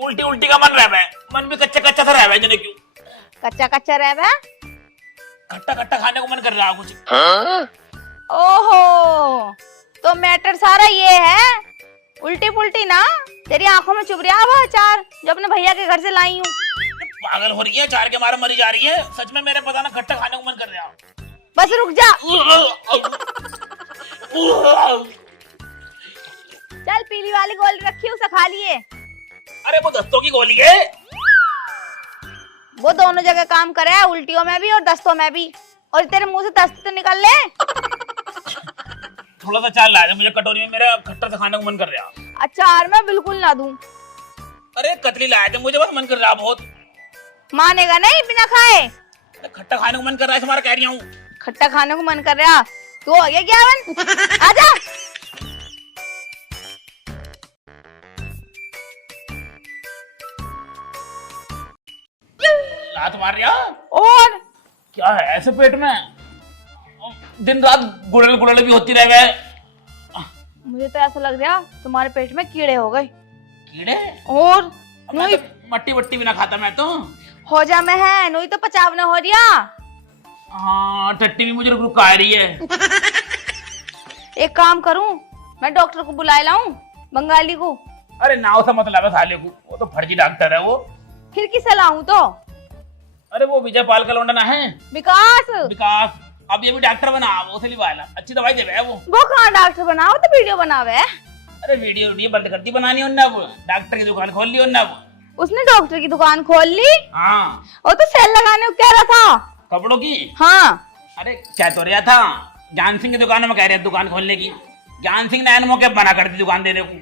उल्टी उल्टी का मन रहा है, मन भी कच्चा कच्चा सा रहा है, जाने क्यों। कच्चा कच्चा रह है? खट्टा खट्टा खाने को मन कर रहा है कुछ। ओहो, तो मैटर सारा ये है, उल्टी पुल्टी ना तेरी आंखों में चुभ रहा है अचार जो अपने भैया के घर से लाई हूँ। पागल हो रही है, चार के मारे मरी जा रही है, सच में मेरे पता ना खट्टा खाने को मन कर रहा। बस रुक जा, चल पीली वाली गोली रखी उसे खा लिए। अरे वो दस्तों की गोली है, वो दोनों जगह काम करे है, उल्टियों में भी और दस्तों में भी। और तेरे मुंह से दस्त तो निकल ले। थोड़ा सा चाल ला दे मुझे कटोरी में, मेरा खट्टा सा खाने को मन कर रहा। अचार मैं बिल्कुल ना दूं। अरे कतली लाया थे, मुझे बस मन कर रहा बहुत। मानेगा नहीं बिना खाए? खट्टा खाने को मन कर रहा है, तुम्हारा कह रही हूँ। खट्टा खाने को मन कर रहा तो हो गया क्या? आजा। लात मार रहा। और क्या है ऐसे पेट में, दिन रात गुड़ल गुड़ल भी होती रह गए। मुझे तो ऐसा लग रहा तुम्हारे पेट में कीड़े हो गए। कीड़े? और मैं तो मट्टी वट्टी भी ना खाता मैं तो। हो जा में है नोई तो पचावने हो रिया। हाँ टट्टी भी मुझे रुक रुक आ रही है। एक काम करूं, मैं डॉक्टर को बुला लाऊं, बंगाली को। अरे नाव से मतलब है साले को, वो तो फर्जी डॉक्टर है वो। फिर किसे लाऊं तो? अरे वो विजय पाल का लौंडा ना है, विकास। अब ये भी डॉक्टर बना, वो से लिवाला, अच्छी दवाई देवे है वो। वो कहाँ डॉक्टर बनाओ तो वीडियो बनावे। अरे वीडियो बंद करती बनानी उन्ना, अब डॉक्टर की दुकान खोल ली उन्ना। उसने डॉक्टर की दुकान खोल ली? हाँ। वो तो सेल लगाने को कह रहा था कपड़ों की। हाँ। अरे क्या तो रहा था, ज्ञान सिंह की दुकान में कह रहे दुकान खोलने की। ज्ञान सिंह ने मौके बना कर दी दुकान देने को।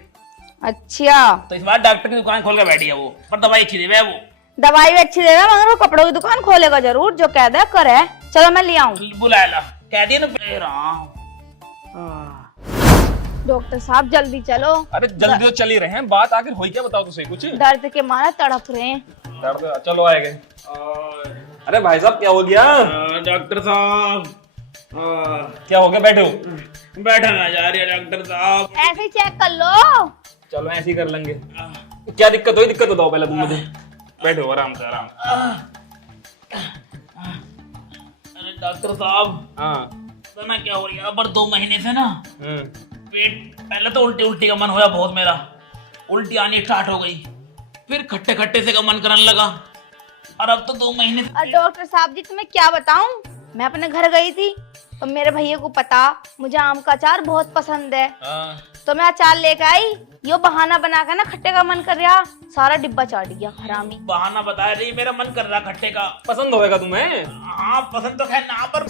अच्छा, तो इस बार डॉक्टर की दुकान खोल के बैठी है वो, पर दवाई अच्छी देवे वो। दवाई भी अच्छी देगा मगर वो कपड़ों की दुकान खोलेगा जरूर, जो कह दे करे। चलो मैं ले आऊं। बुला ला, कह दिया ना। डॉक्टर साहब जल्दी चलो। अरे जल्दी तो चल ही रहे हैं, बात आखिर हुई क्या बताओ तो सही कुछ। दर्द के मारे तड़प रहे हैं। दर्द चलो आएंगे। अरे भाई साहब क्या हो गया? डॉक्टर साहब क्या हो गया? बैठो। बैठा ना जा रही है डॉक्टर साहब। ऐसे ही चेक कर लो। चलो ऐसे ही कर लेंगे। क्या दिक्कत हुई? दिक्कत बताओ पहले तुम मुझे। बैठो आराम से आराम। अरे डॉक्टर साहब, हाँ तो ना क्या हो रही है, पर 2 महीने से ना पेट, पहले तो उल्टी उल्टी का मन होया बहुत मेरा, उल्टी आनी स्टार्ट हो गई, फिर खट्टे खट्टे से का मन करने लगा, और अब तो 2 महीने से। डॉक्टर साहब जी तुम्हें क्या बताऊं, मैं अपने घर गई थी तो मेरे भैया को पता मुझे आम का अचार बहुत पसंद है, तो मैं अचार लेके आई, यो बहाना बनाकर ना खट्टे का मन कर रहा, सारा डिब्बा चाट गया हरामी। बहाना बता रही, मेरा मन कर रहा खट्टे का। पसंद होएगा तुम्हें? हाँ पसंद तो है ना, पर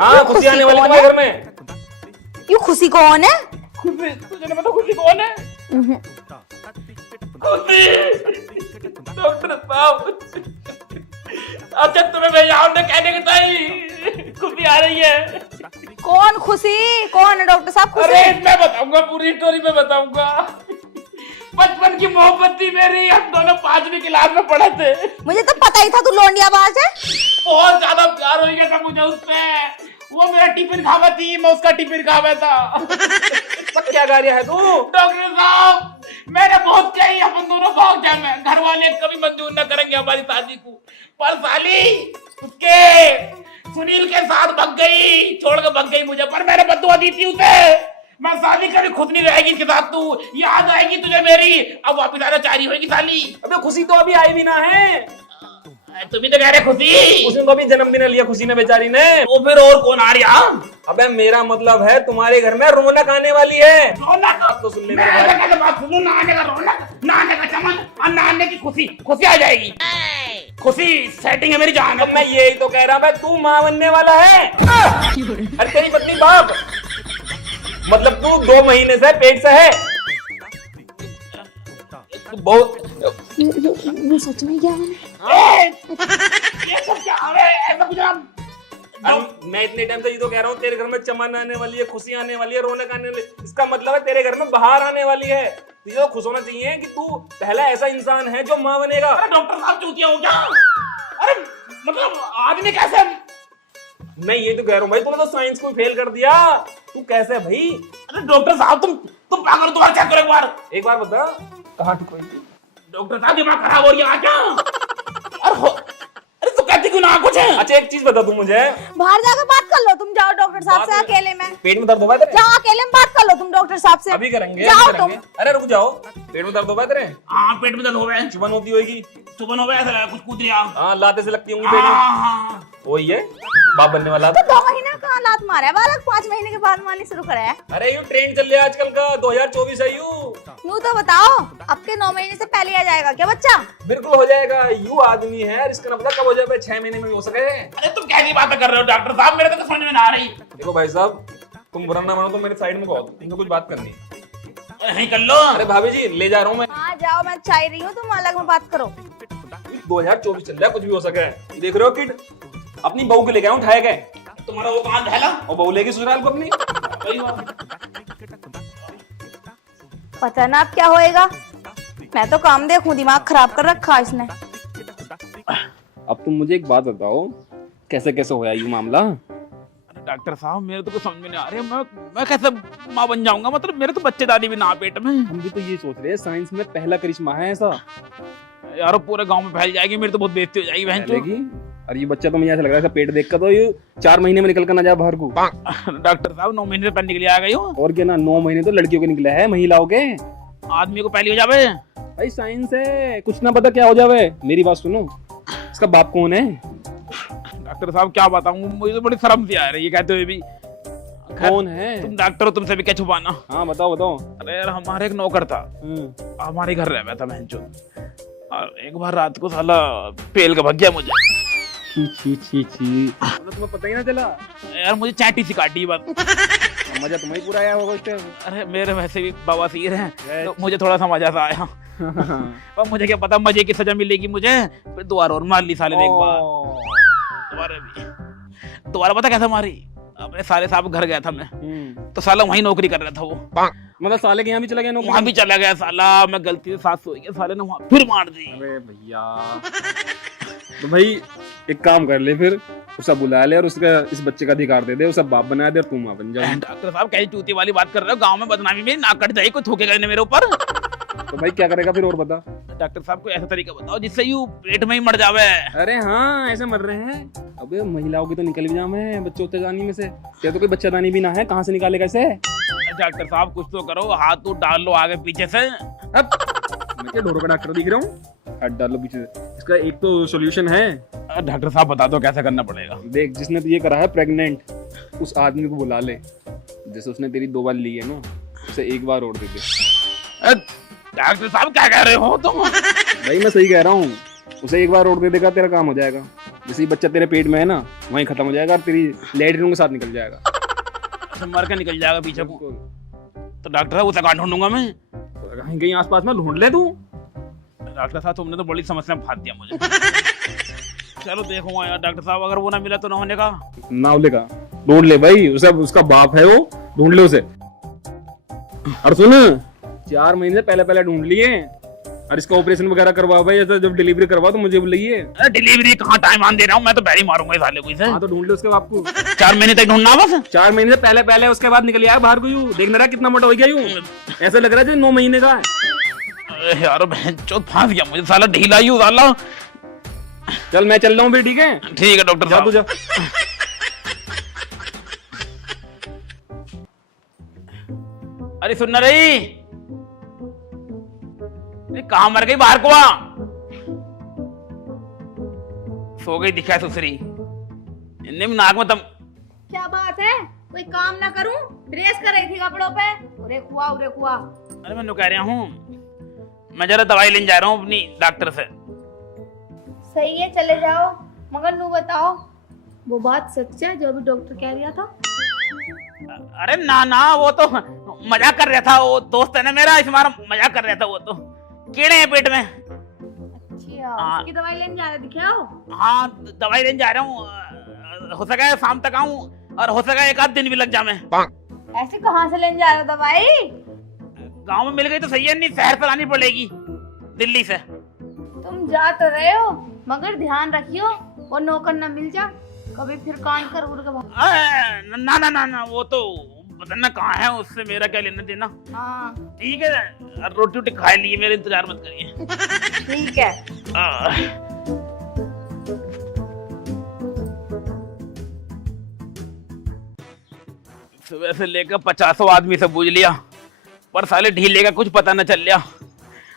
हाँ खुशी आने वाली तुम्हारे घर में। यू खुशी कौन है? खुशी, तुझे नहीं पता खुशी कौन है? खुशी डॉक्टर साहब, अच्छा तुम्हें भेजा हमने कहने के ताई खुशी आ रही है। कौन खुशी? कौन है डॉक्टर साहब खुशी? अरे मैं बताऊंगा, पूरी स्टोरी में बताऊंगा। बचपन की मोहब्बत थी मेरी, हम दोनों 5वीं क्लास में पढ़े थे। मुझे तो पता ही था तू लौंडियाबाज है। बहुत ज्यादा प्यार हो गया था मुझे उससे। वो मेरा टिफिन खावा थी, मैं उसका टिफिन खावा था। पर क्या कार्य है तू? डॉक्टर साहब मैंने बहुत चाहिए, अपन दोनों भाग जाए, घर वाले कभी मंजूर न करेंगे हमारी शादी को। पर साली उसके सुनील के साथ भाग गई, छोड़ के भाग गई मुझे। पर मैंने बद्दुआ दी थी उसे, मैं साली कभी खुद नहीं रहेगी इसके साथ, तू याद आएगी तुझे मेरी। अब वापिस आना चाह रही होगी साली। अबे खुशी तो अभी आई भी ना है। तुम ही तो कह रहे खुशी, उसने तो अभी जन्मदिन लिया खुशी ने बेचारी ने। वो फिर और कौन आ रहा? अबे मेरा मतलब है तुम्हारे घर में रौनक आने वाली है। रौनक? अब तो सुन ले मेरे भाई। मैं बात सुनो, नहाने का रौनक, नहाने का चमन और नहाने की खुशी, खुशी आ जाएगी। खुशी सेटिंग है मेरी जान। अब मैं यही तो कह रहा मैं, तू मां बनने वाला है। अरे तेरी पत्नी बाप, मतलब तू 2 महीने से पेट से है। बहुत सच में क्या? ये सब क्या है? ऐसा कुछ मैं इतने टाइम से ये तो कह रहा हूँ तेरे घर में चमन आने वाली है, खुशी आने वाली है, रौनक आने वाली है। इसका मतलब है तेरे घर में बाहर आने वाली है। तुझे तो खुश होना चाहिए कि तू पहला ऐसा इंसान है जो माँ बनेगा। अरे डॉक्टर साहब चूतिया हो क्या? अरे मतलब आदमी कैसे? मैं ये तो कह रहा हूँ भाई, तूने तो साइंस को फेल कर दिया। तू कैसे है भाई? अरे डॉक्टर साहब तुम पागल, दोबारा चेक करो एक बार बता कहाँ ठुकवाई थी? डॉक्टर साहब दिमाग खराब हो रही है क्या? अरे तू कहती क्यों ना कुछ है? अच्छा एक चीज बता तू मुझे, बाहर जाकर बात कर लो, तुम जाओ डॉक्टर साहब से अकेले में। पेट में दर्द हो रहा है तेरे? जाओ अकेले में बात कर लो तुम डॉक्टर साहब से। अभी करेंगे, जाओ अभी करेंगे। अरे रुक जाओ, पेट में दर्द हो रहा है तेरे? हाँ पेट में दर्द हो गया, चुभन होती होगी। चुभन हो गया, ऐसा कुछ कूद रहा। हाँ लाते से लगती होंगी पेट में। वही है बाप बनने वाला। तो 2 महीने का लात मारा है बालक, 5 महीने के बाद मारनी शुरू करा है। अरे यू ट्रेंड चल रहा है आजकल का, 2024 है यूं तो बताओ, अब के 9 महीने से पहले आ जाएगा क्या बच्चा? बिल्कुल हो जाएगा। यू आदमी है, इसका मतलब कब हो जाए? 6 महीने में भी हो सके। अरे तुम कैसी बातें कर रहे हो डॉक्टर साहब, मेरे तो समझ में ना आ रही। देखो भाई साहब, तुम बुरा ना मानो तो मेरे साइड में कहो, तुमसे कुछ बात करनी। यहीं कर लो। अरे भाभी जी ले जा रहा हूँ मैं। हाँ जाओ, मैं चाह रही हूँ, तुम अलग में बात करो। 2024 चल रहा है, कुछ भी हो सके। देख रहे हो किड, अपनी बहू के लेके आऊं उठाए गए। तुम्हारा वो कहाँ धैला? और बहू लेगी ससुराल को अपनी। पता ना अब क्या होएगा। मैं तो काम देखूं, दिमाग खराब कर रखा इसने। अब तुम मुझे एक बात बताओ, कैसे कैसे होया ये मामला? अरे डॉक्टर साहब मेरे तो कुछ समझ में नहीं आ रहा, मैं कैसे माँ बन जाऊंगा? मतलब मेरे तो बच्चेदानी भी ना पेट में। हम भी तो ये सोच रहे हैं, साइंस में पहला करिश्मा है ऐसा। यार पूरे गांव में फैल जाएगी, मेरी तो बहुत बेइज्जती हो जाएगी बहन चोद। और ये बच्चा तो मुझे ऐसा लग रहा है पेट देख कर तो ये 4 महीने में निकल कर ना जाए बाहर को। डॉक्टर साहब 9 महीने से पहले निकल आ गई हो। और क्या ना, 9 महीने तो लड़कियों के निकले हैं, महिलाओं के। आदमी को पहले हो जावे। भाई साइंस है, कुछ ना पता क्या हो जावे। मेरी बात सुनो, इसका बाप कौन है? डॉक्टर साहब क्या बताऊं, मुझे तो बड़ी शर्म सी आ रही है कहते हुए भी। कौन है? तुम डॉक्टर हो, तुमसे भी क्या छुपाना। हाँ बताओ बताओ। अरे यार हमारे एक नौकर था, हमारे घर रह था बहन चोद, और एक बार रात को साला पेल का भाग गया मुझे। छी छी छी, तुम्हें पता ही ना चला? यार मुझे चाटी सी काटी बात। मजा तुम्हें पूरा आया होगा इससे। अरे मेरे वैसे भी बवासीर हैं, तो मुझे थोड़ा सा मजा सा आया। और मुझे क्या पता मजे की सजा मिलेगी मुझे। फिर दोबारा और मार ली साले ने एक बार। दोबारा पता कैसा मारी? अपने साले साहब घर गया था मैं, तो साला वहीं नौकरी कर रहा था वो। मतलब साले के यहाँ भी चला गया नौकरी? वहाँ भी चला गया साला, मैं गलती से साथ सो गया, साले ने वहाँ फिर मार दी। अरे भैया, तो भाई एक काम कर ले, फिर उसे बुला ले और उसका इस बच्चे का अधिकार दे दे, उसे बाप बना दे और तुम माँ बन जाओ। डॉक्टर साहब कैसी चूती वाली बात कर रहे हो? गांव में बदनामी मेरी नाक कट जाएगी, कोई थूकेगा नहीं मेरे ऊपर। तो भाई क्या करेगा फिर और बता? डॉक्टर साहब को ऐसा तरीका बताओ जिससे यू पेट में ही मर जावे। अरे हाँ ऐसे मर रहे हैं। अबे महिलाओं की तो निकल भी जाम है बच्चों में से। क्या तो कोई बच्चादानी भी ना है, कहाँ से निकालेगा इसे? डॉक्टर साहब कुछ तो करो, हाथ तो डाल लो आगे पीछे से। अब मैं क्या ढोरों का डॉक्टर दिख रहा हूँ? हाथ डाल लो पीछे से। इसका एक तो सोल्यूशन है। डॉक्टर साहब बता दो कैसे करना पड़ेगा। देख, जिसने तो ये करा है प्रेग्नेंट, उस आदमी को बुला ले, जैसे उसने तेरी 2 बार ली है ना, उसे एक बार और दे दे। डॉक्टर साहब क्या कह रहे हो तुम? भाई मैं सही कह रहा हूँ, उसे एक बार और दे देगा, तेरा काम हो जाएगा। जैसे ही बच्चा तेरे पेट में है ना, वहीं खत्म हो जाएगा और तेरी लैट्रिन के साथ निकल जाएगा। मर के निकल जाएगा पीछे को। तो डॉक्टर साहब उसे कहाँ ढूंढूंगा मैं? कहीं कहीं आसपास में ढूंढ ले तू। डॉक्टर साहब तुमने तो बड़ी समस्या में फाड़ दिया मुझे। चलो देखूंगा यार डॉक्टर साहब, अगर वो ना मिला तो ना होने का। ना बोले का ढूंढ ले भाई, उसे उसका बाप है वो, ढूंढ ले उसे। और सुन, 4 महीने से पहले ढूंढ लिए, और इसका ऑपरेशन वगैरह करवाओ भाई। ऐसा जब डिलीवरी करवाओ तो मुझे बुलाइए। डिलीवरी कहाँ टाइम आन दे रहा हूँ, मैं तो बैरी मारूंगा इस साले को इसे। हाँ तो ढूंढ ले उसके बाप को। 4 महीने तक ढूंढना बस। 4 महीने से पहले उसके बाद निकल आया बाहर को। यूं देखना रहा कितना मोटा हो गया, यूं ऐसे लग रहा है जैसे 9 महीने का है। यार बहनचोद फांस गया मुझे साला, ढीला ही साला। चल मैं चल रहा हूँ फिर, ठीक है? ठीक है डॉक्टर जा साहब। तू जा। अरे सुन ना रही, कहाँ मर गई? बाहर को आ। सो गई दिखा सुसरी, इन्हें भी नाक में तम। क्या बात है, कोई काम ना करूं? ड्रेस कर रही थी कपड़ों पे। उरे कुआ। अरे मैं कह रहा हूँ, मैं जरा दवाई लेने जा रहा हूँ अपनी डॉक्टर से। सही है, चले जाओ, मगर नू बताओ वो बात सच है जो अभी डॉक्टर कह रहा था? अरे ना वो तो मजाक कर रहा था, वो दोस्त है ना मेरा, इस बार मजाक कर रहा था। वो तो कीड़े हैं पेट में। अच्छा, हाँ। उसकी दवाई लेने जा रहे दिखाओ। हाँ दवाई लेने जा रहा हूँ, हो सका शाम तक आऊँ और हो सका 1 आध दिन भी लग जा। मैं ऐसे कहाँ से लेने जा रहे हो दवाई? गांव में मिल गई तो सही है, नहीं शहर पर आनी पड़ेगी दिल्ली से। तुम जा तो रहे हो, मगर ध्यान रखियो वो नौकर न मिल जा कभी, फिर कान कर उड़ के भाग। ना वो तो पता ना कहाँ है, उससे मेरा क्या लेना देना। हाँ ठीक है, रोटी वोटी खा लिए, मेरे इंतजार मत करिए। ठीक है। सुबह से लेकर 50 आदमी से पूछ लिया, पर साले ढीले का कुछ पता न चल लिया।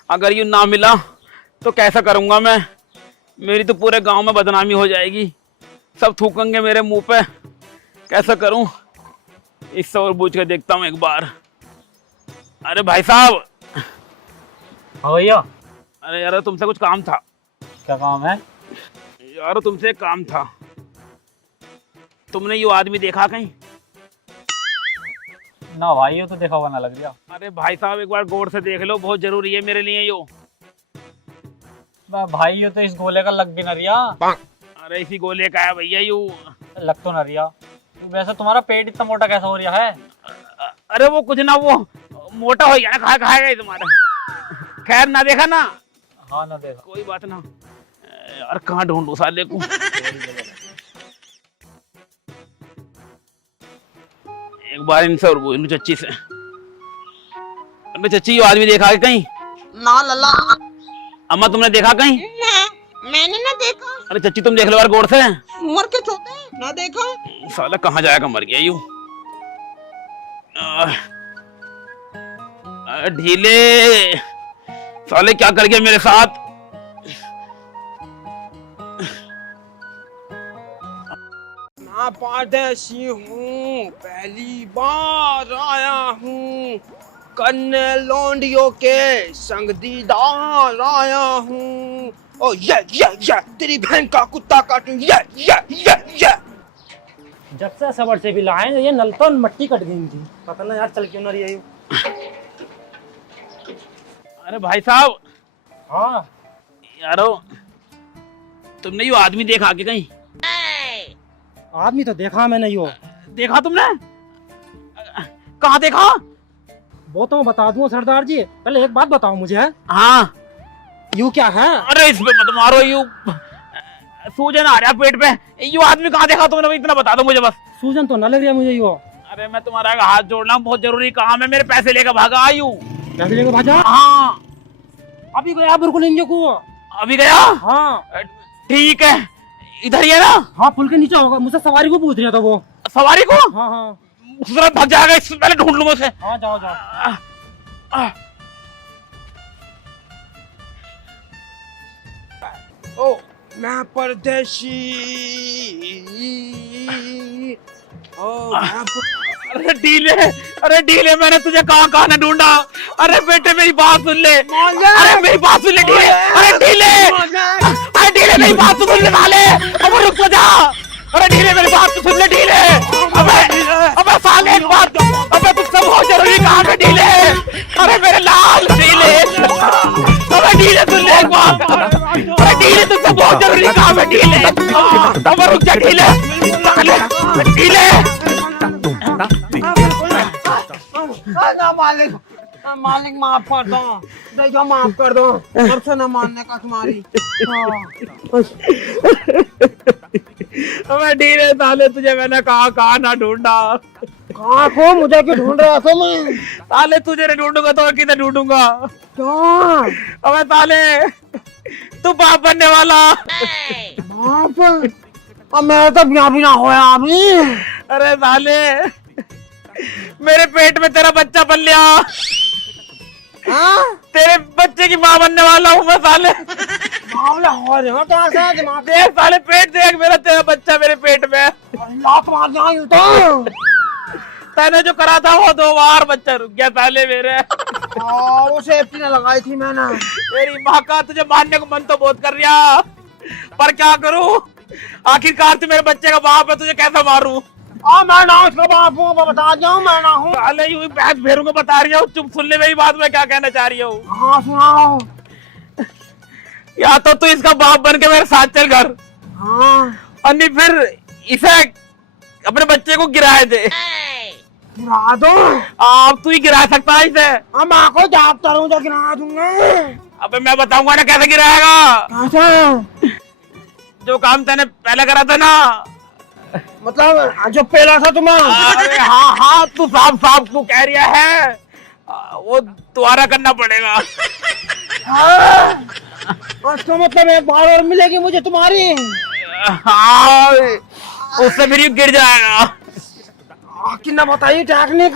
अगर यूं ना मिला तो कैसा करूंगा मैं? मेरी तो पूरे गांव में बदनामी हो जाएगी, सब थूकेंगे मेरे मुंह पे। कैसा करूं? इससे और पूछ के देखता हूं एक बार। अरे भाई साहब। हाँ भैया। अरे यार तुमसे कुछ काम था। क्या काम है? यार तुमसे एक काम था। तुमने ये आदमी देखा कहीं? ना भाई, ये तो देखा हुआ ना लग रहा। अरे भाई साहब एक बार गौर से देख लो, बहुत जरूरी है मेरे लिए यो। भाई ये तो इस गोले का लग भी न रिया। अरे इसी गोले का है भैया यू। लग तो न रिया। वैसे तुम्हारा पेट इतना मोटा कैसा हो रहा है? अरे वो कुछ ना, वो मोटा हो गया ना, खाएगा ही तुम्हारा। खैर ना देखा ना? हाँ ना देखा। कोई बात ना। यार कहाँ ढूंढूं साले को? एक बार इनसे और बोलूं चच्ची से। अरे चच्ची ये आदमी देखा है कहीं? ना लला। अम्मा तुमने देखा कहीं? मैंने ना देखा। अरे चच्ची तुम देख लो यार गौर से। मर के सोते ना देखा। साला कहाँ जाएगा, मर गया यूं। ढीले साले क्या कर गया मेरे साथ? मैं परदेसी हूँ, पहली बार आया हूँ, कन्ने लौंडियों के संग दीदार आया हूँ। ओ ये तेरी बहन का कुत्ता काटूं, ये। जब से सबर से भी लाए ये नल तो मट्टी कट गई थी, पता ना यार चल क्यों ना रही है। अरे भाई साहब। हाँ यारो तुमने ये आदमी देखा कि कहीं? आदमी तो देखा मैंने यो। देखा तुमने? कहाँ देखा? वो तो मैं बता दूं सरदार जी, पहले एक बात बताओ मुझे। हाँ यू क्या है? अरे इस पे मत मारो, यू सूजन आ रहा पेट पे। यू आदमी कहाँ देखा तुमने? इतना बता दो मुझे बस। सूजन तो न लग रही है मुझे यो। अरे मैं तुम्हारा हाथ जोड़ रहा हूँ, बहुत जरूरी काम है, मेरे पैसे लेकर भागा आयु। पैसे लेकर भाजा? हाँ अभी गया बिल्कुल इंजो को। अभी गया? हाँ ठीक है, इधर ही है ना? हाँ पुल के नीचे होगा, मुझसे सवारी को पूछ रहा था वो। सवारी को? हाँ हाँ उस तरफ भाग जाएगा, इससे पहले ढूंढ लूंगा उसे। हाँ जाओ। ओ मैं परदेसी। अरे ढीले मैंने तुझे कहाँ कहाँ ना ढूंढा। अरे बेटे मेरी बात सुन ले, अरे मेरी बात सुन ले ढीले, अरे ढीले मेरी बात तो सुन ले साले, अब रुक तो जा। अरे ढीले मेरी बात तो सुन ले ढीले, अबे साले एक बात, अबे तुझसे बहुत जरूरी काम है ढीले, अरे मेरे लाल ढीले, अबे ढीले सुन ले एक बात, अरे ढीले तुझसे बहुत जरूरी काम है ढीले, अबे रुक जा ढीले, ढीले। मालिक मालिक माफ कर दो, देखो माफ कर दो, अब से न मानने का तुम्हारी। अबे ढीले साले तुझे मैंने कहाँ ना ढूंढा। कहाँ को मुझे क्यों ढूंढ रहा था मैं? साले तुझे नहीं ढूंढूंगा तो और किधर ढूंढूंगा। क्यों? अबे साले तू बाप बनने वाला। बाप? अब मेरा तो ब्याह भी ना होया अभी। अरे साले मेरे पेट में तेरा बच्चा पल लिया, हाँ? तेरे बच्चे की माँ बनने वाला हूँ मैं साले। मामला हो रहा है कहाँ से दिमाग? देख साले पेट देख मेरा, तेरा बच्चा मेरे पेट में। लात मार जाऊँ तो। तैने जो करा था वो 2 बार बच्चा रुक गया साले मेरे। वो सेफ्टी ने लगाई थी मैंने। तेरी माँ का तुझे मारने को मन तो बहुत कर रहा, पर क्या करूं, आखिरकार तू मेरे बच्चे का बाप है, तुझे कैसा मारूं? मैं ना उसका बाप हूँ, बता जाऊँ मैं ना हूँ। साले यूं ही बहस फेरूंगा, बता रही हूँ, चुप सुन ले मेरी बात, मैं क्या कहना चाह रही हूँ। हाँ सुनाओ। या तो तू इसका बाप बन के मेरे साथ चल घर, हाँ और नहीं फिर इसे अपने बच्चे को गिराए दे। गिरा दो? आप तू ही गिरा सकता है इसे। मैं को जापता रहूँ तो गिरा दूंगा। अबे मैं बताऊंगा ना कैसे गिराएगा। कैसे? जो काम तूने पहले करा था ना, मतलब जो पहला था तुम्हें? अरे हाँ तू साफ साफ तू कह रहा है, वो दोबारा करना पड़ेगा। उसका मतलब एक बार और मिलेगी मुझे तुम्हारी? हाँ उससे फिर गिर जाएगा। कितना बताइए टेक्निक?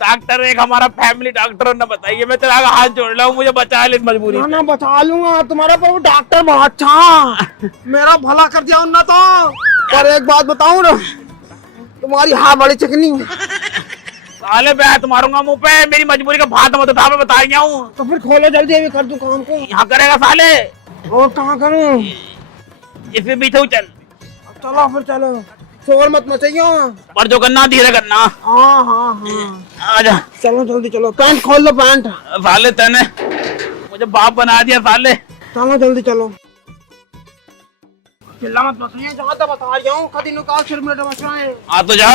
डॉक्टर एक हमारा फैमिली डॉक्टर ने बताइए, मैं तेरा हाथ जोड़ रहा हूँ, मुझे बचा ले इस मजबूरी ना बचा लूंगा तुम्हारा, पर वो डॉक्टर बहुत अच्छा, मेरा भला कर दिया उन्होंने तो। पर एक बात बताऊं ना, तुम्हारी हाँ बड़ी चिकनी। साले बैठ मारूंगा मुंह पे, मेरी मजबूरी का भात मत उठा, मैं बता रहा हूँ। तो फिर खोलो जल्दी, अभी कर दूं काम को। यहाँ करेगा साले? और कहाँ करूं? इसमें पीछे चल। चलो फिर चलो, शोर मत मचाइयो, पर जो करना धीरे करना। हाँ हाँ हाँ आजा चलो जल्दी चलो, पैंट खोल लो पैंट। साले तने मुझे बाप बना दिया साले। चलो जल्दी चलो, चिल्ला मत मचाइयो, जहाँ तक बता रहा हूँ, कभी निकाल सिर में मचाए। आ तो जा।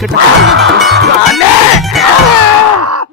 चलो